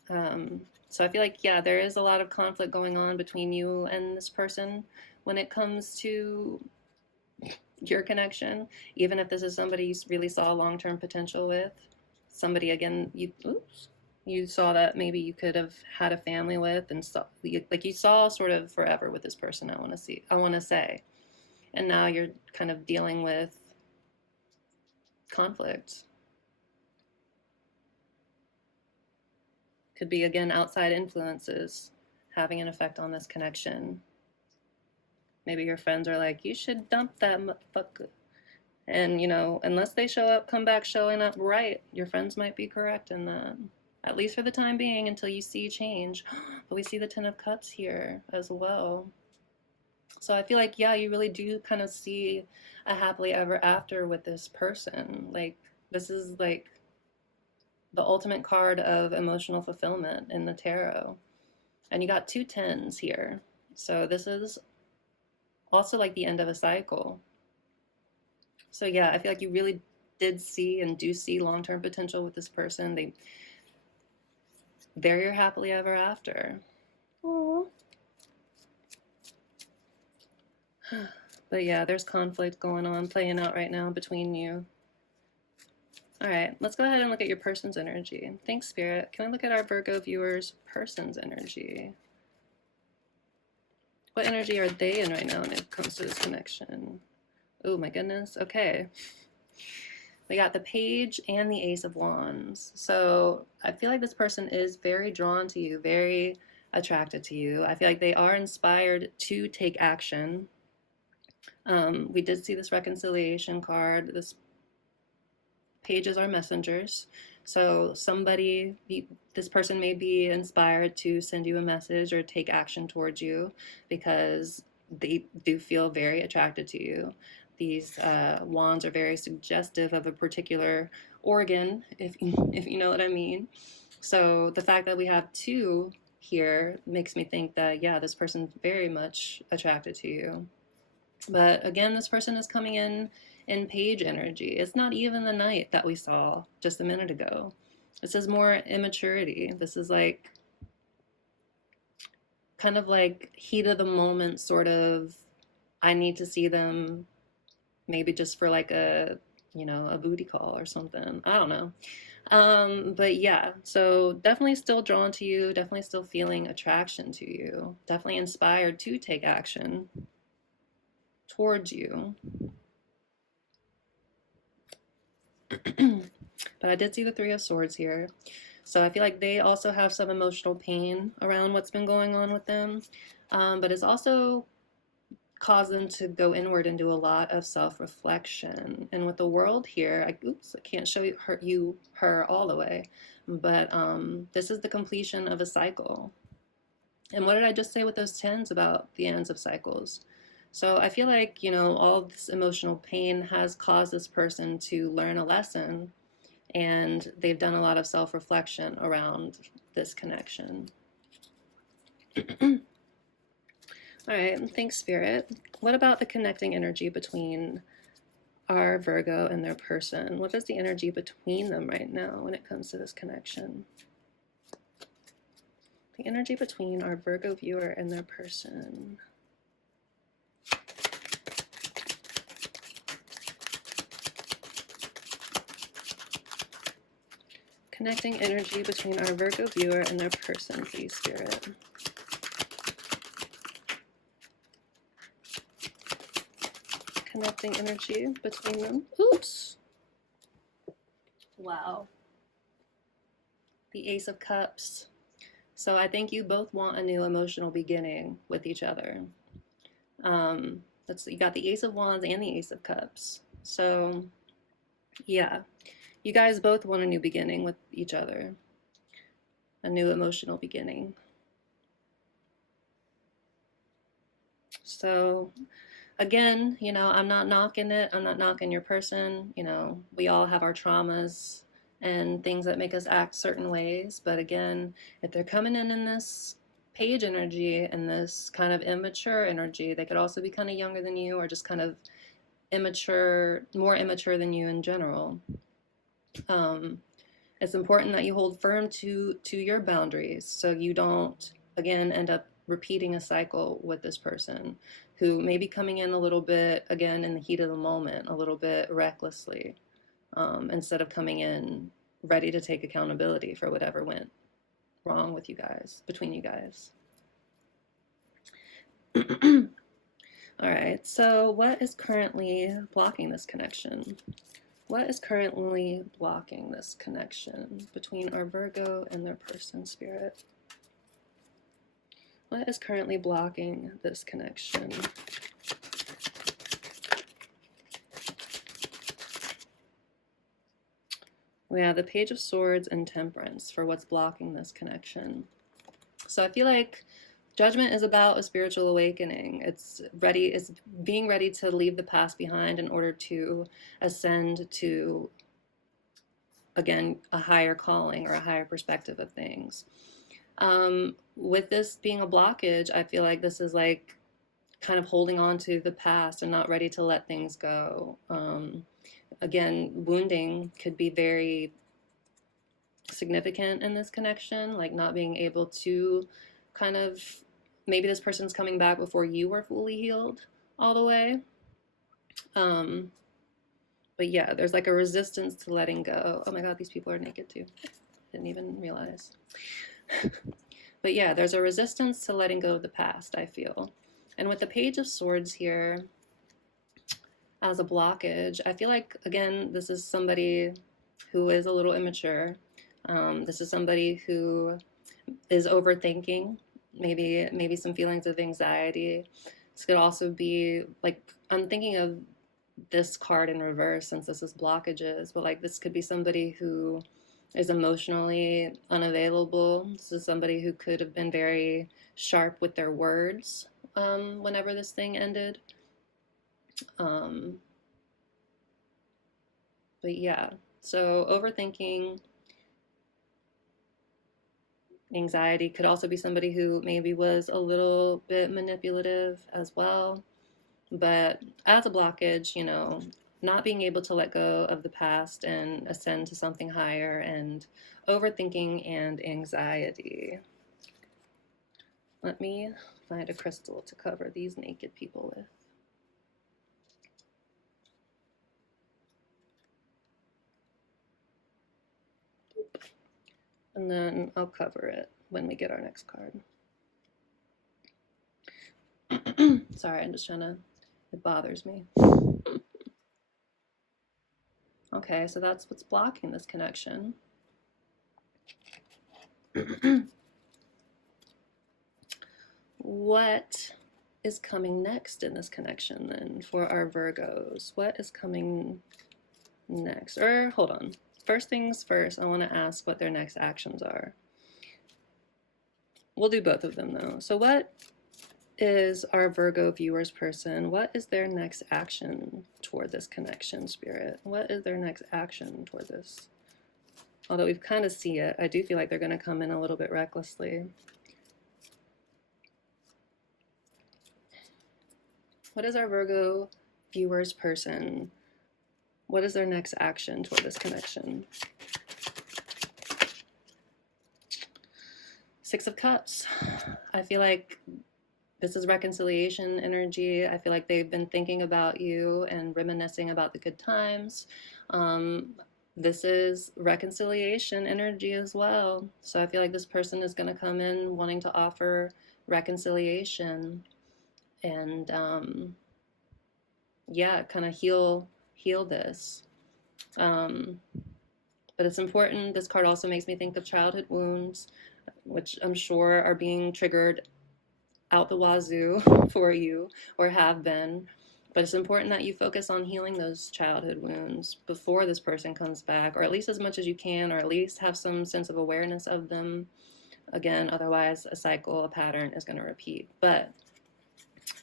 So I feel like, yeah, there is a lot of conflict going on between you and this person when it comes to your connection, even if this is somebody you really saw long-term potential with. Somebody, again, you saw that maybe you could have had a family with, and like you saw sort of forever with this person, I want to say. And now you're kind of dealing with conflict. Could be, again, outside influences having an effect on this connection. Maybe your friends are like, you should dump that motherfucker. And, you know, unless they come back showing up right, your friends might be correct in that. At least for the time being, until you see change. But we see the Ten of Cups here as well. So I feel like, yeah, you really do kind of see a happily ever after with this person. Like, this is like the ultimate card of emotional fulfillment in the tarot. And you got 2 tens here. So this is also like the end of a cycle. So yeah, I feel like you really did see and do see long-term potential with this person. They're your happily ever after. Aww. But yeah, there's conflict going on, playing out right now between you. All right, let's go ahead and look at your person's energy. Thanks, Spirit. Can we look at our Virgo viewers' person's energy? What energy are they in right now when it comes to this connection? Oh my goodness. Okay. We got the Page and the Ace of Wands. So I feel like this person is very drawn to you, very attracted to you. I feel like they are inspired to take action. We did see this reconciliation card. This pages are messengers. So this person may be inspired to send you a message or take action towards you because they do feel very attracted to you. These wands are very suggestive of a particular organ, if you know what I mean. So the fact that we have 2 here makes me think that, yeah, this person's very much attracted to you. But again, this person is coming in Page energy. It's not even the Knight that we saw just a minute ago. This is more immaturity. This is like kind of like heat of the moment, sort of. I need to see them, maybe just for like a booty call or something. I don't know. But yeah, so definitely still drawn to you, definitely still feeling attraction to you, definitely inspired to take action towards you. But I did see the 3 of Swords here. So I feel like they also have some emotional pain around what's been going on with them. But it's also caused them to go inward and do a lot of self-reflection. And with the World here, I can't show her all the way. But this is the completion of a cycle. And what did I just say with those 10s about the ends of cycles? So I feel like, all this emotional pain has caused this person to learn a lesson, and they've done a lot of self-reflection around this connection. All right, thanks, Spirit. What about the connecting energy between our Virgo and their person? What is the energy between them right now when it comes to this connection? The energy between our Virgo viewer and their person. Connecting energy between our Virgo viewer and their person, please, Spirit. connecting energy between them. Oops. Wow. The Ace of Cups. So I think you both want a new emotional beginning with each other. You got the Ace of Wands and the Ace of Cups. So yeah, you guys both want a new beginning with each other, a new emotional beginning. So again, you know, I'm not knocking it. I'm not knocking your person. You know, we all have our traumas and things that make us act certain ways. But again, if they're coming in this page energy and this kind of immature energy, they could also be kind of younger than you or just kind of immature, more immature than you in general. It's important that you hold firm to your boundaries so you don't, again, end up repeating a cycle with this person who may be coming in a little bit, again, in the heat of the moment, a little bit recklessly, instead of coming in ready to take accountability for whatever went wrong with you guys, between you guys. All right, so what is currently blocking this connection? What is currently blocking this connection between our Virgo and their person, Spirit? What is currently blocking this connection? We have the Page of Swords and Temperance for what's blocking this connection. So I feel like Judgment is about a spiritual awakening. It's being ready to leave the past behind in order to ascend to, again, a higher calling or a higher perspective of things. With this being a blockage, I feel like this is like kind of holding on to the past and not ready to let things go. Again, wounding could be very significant in this connection, like not being able to kind of, maybe this person's coming back before you were fully healed all the way. But yeah, there's like a resistance to letting go. Oh my God, these people are naked too. Didn't even realize. But yeah, there's a resistance to letting go of the past, I feel. And with the Page of Swords here as a blockage, I feel like, again, this is somebody who is a little immature. This is somebody who is overthinking, maybe some feelings of anxiety. This could also be like, I'm thinking of this card in reverse since this is blockages, but like this could be somebody who is emotionally unavailable. This is somebody who could have been very sharp with their words whenever this thing ended. But yeah, so overthinking, anxiety could also be somebody who maybe was a little bit manipulative as well. But as a blockage, you know, not being able to let go of the past and ascend to something higher, and overthinking and anxiety. Let me find a crystal to cover these naked people with. And then I'll cover it when we get our next card. Sorry, I'm just trying to, it bothers me. Okay, so that's what's blocking this connection. What is coming next in this connection then for our Virgos? What is coming next? Or hold on. First things first, I want to ask what their next actions are. We'll do both of them though. So what is our Virgo viewers person? What is their next action toward this connection, Spirit? What is their next action toward this? Although we kind of see it, I do feel like they're going to come in a little bit recklessly. What is our Virgo viewers person? What is their next action toward this connection? Six of Cups. I feel like this is reconciliation energy. I feel like they've been thinking about you and reminiscing about the good times. This is reconciliation energy as well. So I feel like this person is going to come in wanting to offer reconciliation. And yeah, kind of heal this. Um, but it's important. This card also makes me think of childhood wounds, which I'm sure are being triggered out the wazoo for you or have been. But it's important that you focus on healing those childhood wounds before this person comes back, or at least as much as you can, or at least have some sense of awareness of them. Again, otherwise a cycle, a pattern is going to repeat. But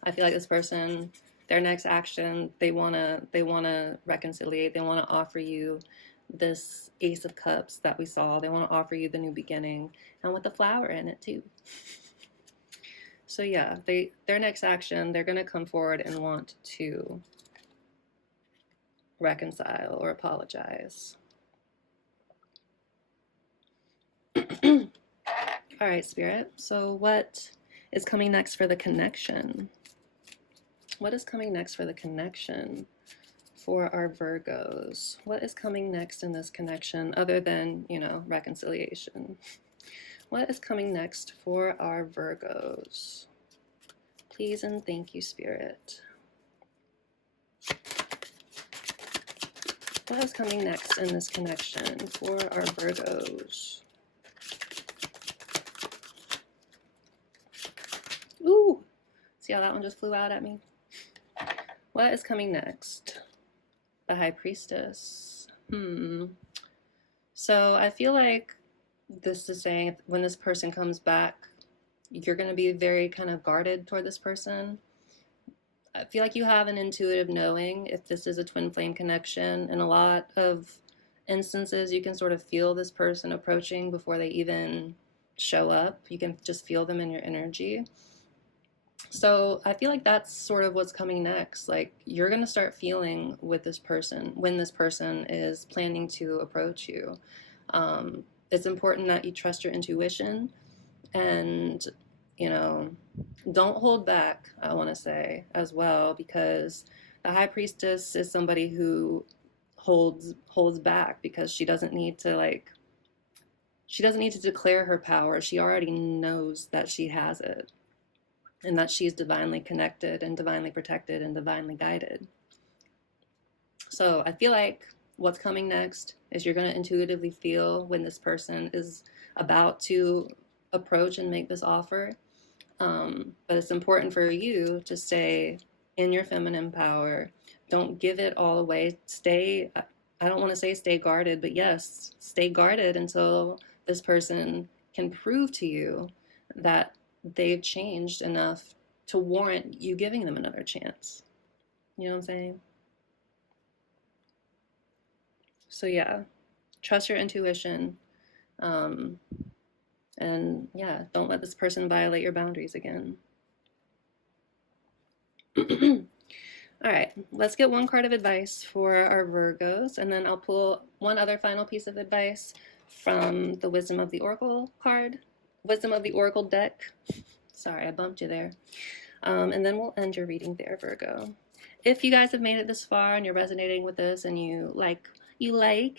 I feel like this person, their next action, they wanna reconciliate. They want to offer you this Ace of Cups that we saw. They want to offer you the new beginning, and with the flower in it too. So yeah, their next action, they're gonna come forward and want to reconcile or apologize. All right, Spirit. So what is coming next for the connection? What is coming next for the connection for our Virgos? What is coming next in this connection other than, reconciliation? What is coming next for our Virgos? Please and thank you, Spirit. What is coming next in this connection for our Virgos? Ooh, see how that one just flew out at me? What is coming next? The High Priestess. So I feel like this is saying when this person comes back, you're going to be very kind of guarded toward this person. I feel like you have an intuitive knowing if this is a twin flame connection. In a lot of instances, you can sort of feel this person approaching before they even show up. You can just feel them in your energy. So I feel like that's sort of what's coming next. Like you're going to start feeling with this person when this person is planning to approach you. It's important that you trust your intuition and, don't hold back, I want to say, as well, because the High Priestess is somebody who holds back because she doesn't need to declare her power. She already knows that she has it and that she's divinely connected and divinely protected and divinely guided. So I feel like what's coming next is you're going to intuitively feel when this person is about to approach and make this offer. But it's important for you to stay in your feminine power. Don't give it all away. I don't want to say stay guarded, but yes, stay guarded until this person can prove to you that they've changed enough to warrant you giving them another chance. You know what I'm saying? So yeah, trust your intuition. And yeah, don't let this person violate your boundaries again. All right, let's get one card of advice for our Virgos, and then I'll pull one other final piece of advice from the Wisdom of the Oracle card, Wisdom of the Oracle deck. Sorry, I bumped you there. And then we'll end your reading there, Virgo. If you guys have made it this far and you're resonating with this and you like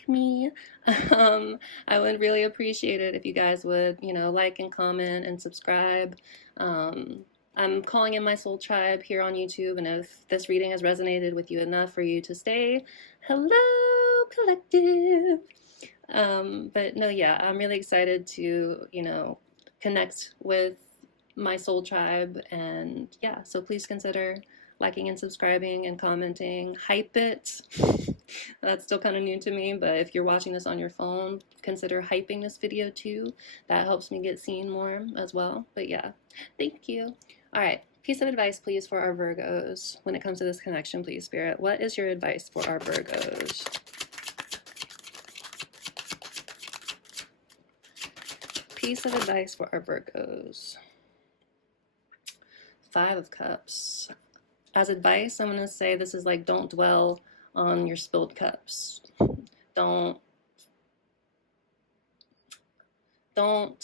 me, I would really appreciate it if you guys would, like and comment and subscribe. I'm calling in my soul tribe here on YouTube, and if this reading has resonated with you enough for you to stay, hello, collective. But no, yeah, I'm really excited to, connect with my soul tribe, and yeah, so please consider liking and subscribing and commenting. Hype it. That's still kind of new to me, but if you're watching this on your phone, consider hyping this video too. That helps me get seen more as well. But yeah, thank you. All right, piece of advice, please, for our Virgos when it comes to this connection, please, Spirit. What is your advice for our Virgos? Piece of advice for our Virgos. 5 of Cups. As advice, I'm going to say this is like, don't dwell on your spilled cups. Don't dwell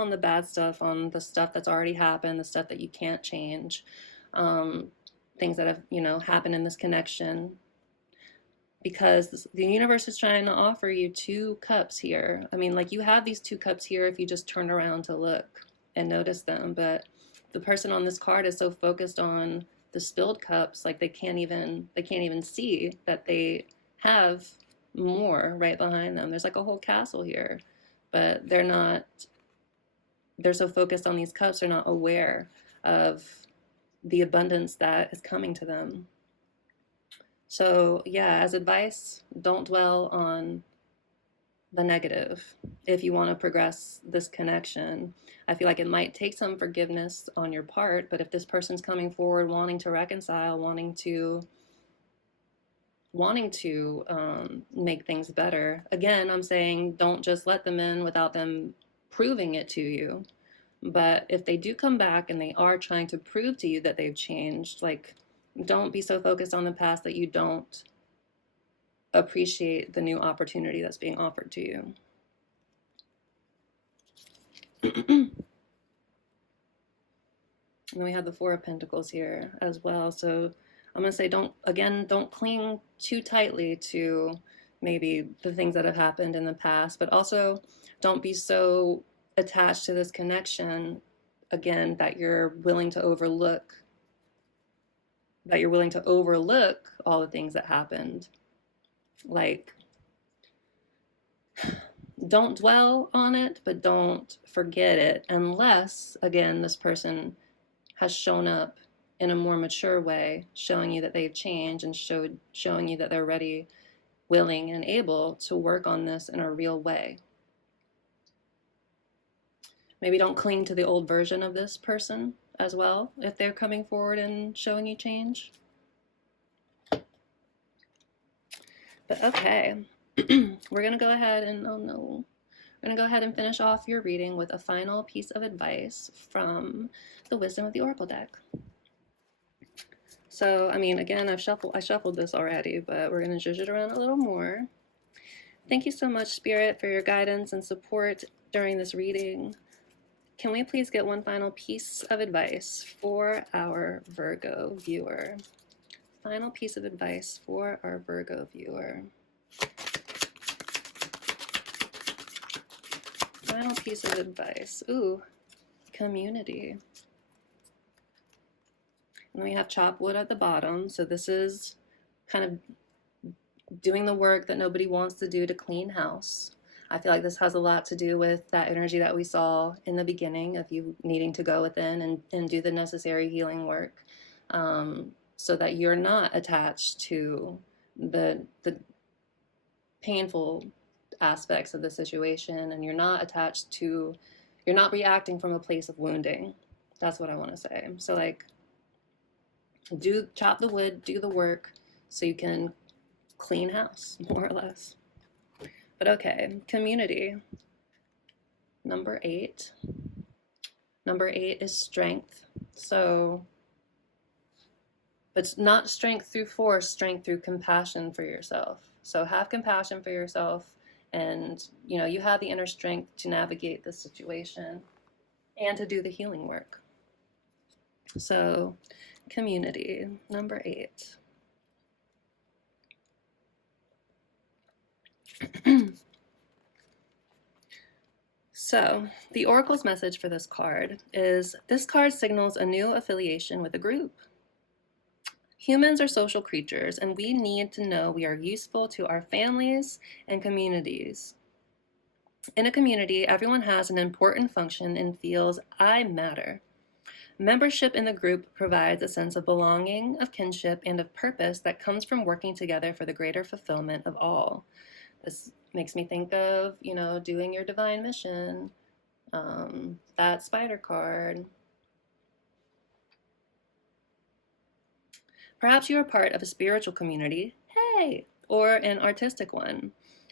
on the bad stuff, on the stuff that's already happened, the stuff that you can't change, things that have, happened in this connection. Because the universe is trying to offer you 2 cups here. I mean, like, you have these 2 cups here if you just turn around to look and notice them, but the person on this card is so focused on the spilled cups, like they can't even see that they have more right behind them. There's like a whole castle here, but they're so focused on these cups, they're not aware of the abundance that is coming to them. So yeah, as advice, don't dwell on the negative if you want to progress this connection. I feel like it might take some forgiveness on your part, but if this person's coming forward wanting to reconcile, wanting to make things better, again, I'm saying don't just let them in without them proving it to you. But if they do come back and they are trying to prove to you that they've changed, like, don't be so focused on the past that you don't appreciate the new opportunity that's being offered to you. And then we have the Four of Pentacles here as well. So I'm going to say don't cling too tightly to maybe the things that have happened in the past, but also don't be so attached to this connection, again, that you're willing to overlook all the things that happened. Like, don't dwell on it, but don't forget it, unless, again, this person has shown up in a more mature way, showing you that they've changed and showing you that they're ready, willing, and able to work on this in a real way. Maybe don't cling to the old version of this person as well if they're coming forward and showing you change. But okay, we're going to go ahead and, oh no, we're going to go ahead and finish off your reading with a final piece of advice from the Wisdom of the Oracle deck. So, I mean, again, I shuffled this already, but we're going to zhuzh it around a little more. Thank you so much, Spirit, for your guidance and support during this reading. Can we please get one final piece of advice for our Virgo viewer? Final piece of advice for our Virgo viewer. Final piece of advice. Ooh, community. And we have chop wood at the bottom. So this is kind of doing the work that nobody wants to do to clean house. I feel like this has a lot to do with that energy that we saw in the beginning of you needing to go within and do the necessary healing work, so that you're not attached to the painful aspects of the situation, and you're not reacting from a place of wounding. That's what I want to say. So like, chop the wood, do the work so you can clean house, more or less. But okay, community. Number 8. Number 8 is strength. So, but not strength through force, strength through compassion for yourself. So have compassion for yourself, and you have the inner strength to navigate this situation and to do the healing work. So, community, number 8. So, the Oracle's message for this card is, this card signals a new affiliation with a group. Humans are social creatures, and we need to know we are useful to our families and communities. In a community, everyone has an important function and feels, I matter. Membership in the group provides a sense of belonging, of kinship, and of purpose that comes from working together for the greater fulfillment of all. This makes me think of, doing your divine mission, that spider card. Perhaps you are part of a spiritual community, hey, or an artistic one.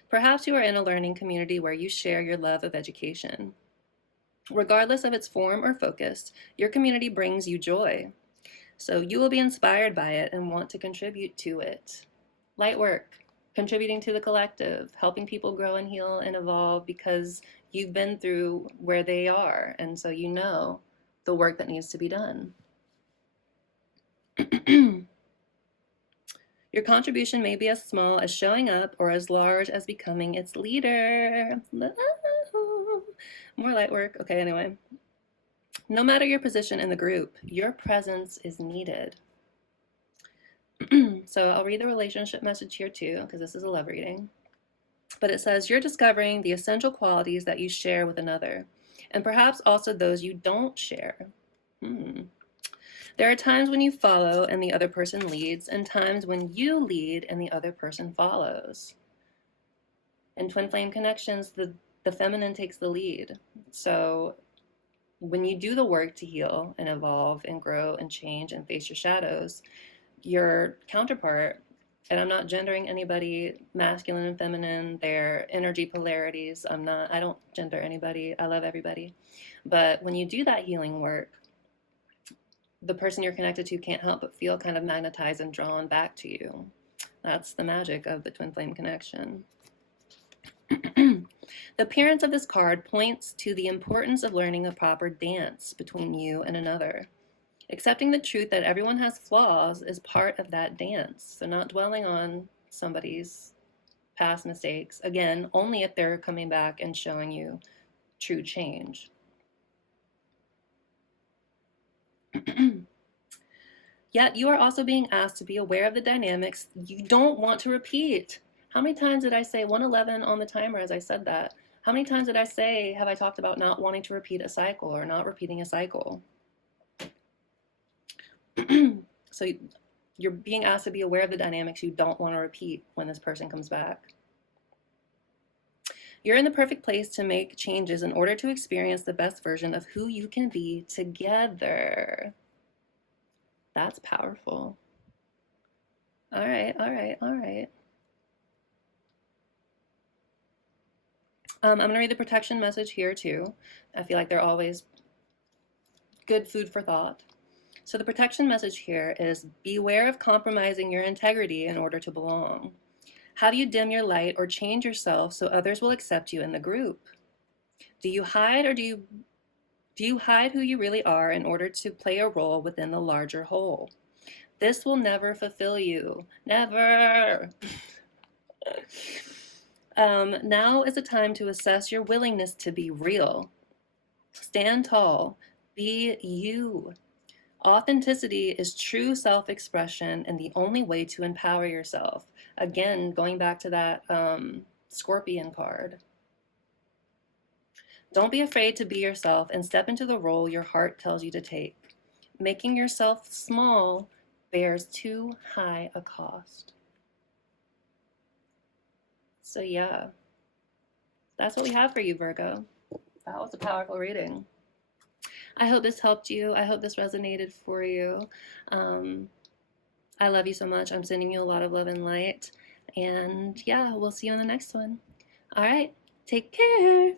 Perhaps you are in a learning community where you share your love of education. Regardless of its form or focus, your community brings you joy. So you will be inspired by it and want to contribute to it. Light work, contributing to the collective, helping people grow and heal and evolve because you've been through where they are, and so you know the work that needs to be done. Your contribution may be as small as showing up or as large as becoming its leader. More light work. Okay, anyway. No matter your position in the group, your presence is needed. So I'll read the relationship message here too, because this is a love reading. But it says, you're discovering the essential qualities that you share with another, and perhaps also those you don't share. There are times when you follow and the other person leads, and times when you lead and the other person follows. In twin flame connections, the feminine takes the lead. So when you do the work to heal and evolve and grow and change and face your shadows, your counterpart, and I'm not gendering anybody, masculine and feminine, their energy polarities. I don't gender anybody. I love everybody. But when you do that healing work, the person you're connected to can't help but feel kind of magnetized and drawn back to you. That's the magic of the twin flame connection. The appearance of this card points to the importance of learning a proper dance between you and another. Accepting the truth that everyone has flaws is part of that dance. So not dwelling on somebody's past mistakes, again, only if they're coming back and showing you true change. Yet you are also being asked to be aware of the dynamics you don't want to repeat. How many times did I say 111 on the timer as I said that? How many times did I say, have I talked about not wanting to repeat a cycle or not repeating a cycle? So you're being asked to be aware of the dynamics you don't want to repeat when this person comes back. You're in the perfect place to make changes in order to experience the best version of who you can be together. That's powerful. All right, all right, all right. I'm going to read the protection message here too. I feel like they're always good food for thought. So the protection message here is beware of compromising your integrity in order to belong. How do you dim your light or change yourself so others will accept you in the group? Do you hide or do you hide who you really are in order to play a role within the larger whole? This will never fulfill you. Never. Now is the time to assess your willingness to be real. Stand tall. Be you. Authenticity is true self-expression and the only way to empower yourself. Again, going back to that Scorpion card. Don't be afraid to be yourself and step into the role your heart tells you to take. Making yourself small bears too high a cost. So yeah, that's what we have for you, Virgo. That was a powerful reading. I hope this helped you. I hope this resonated for you. I love you so much. I'm sending you a lot of love and light. And yeah, we'll see you on the next one. All right, take care.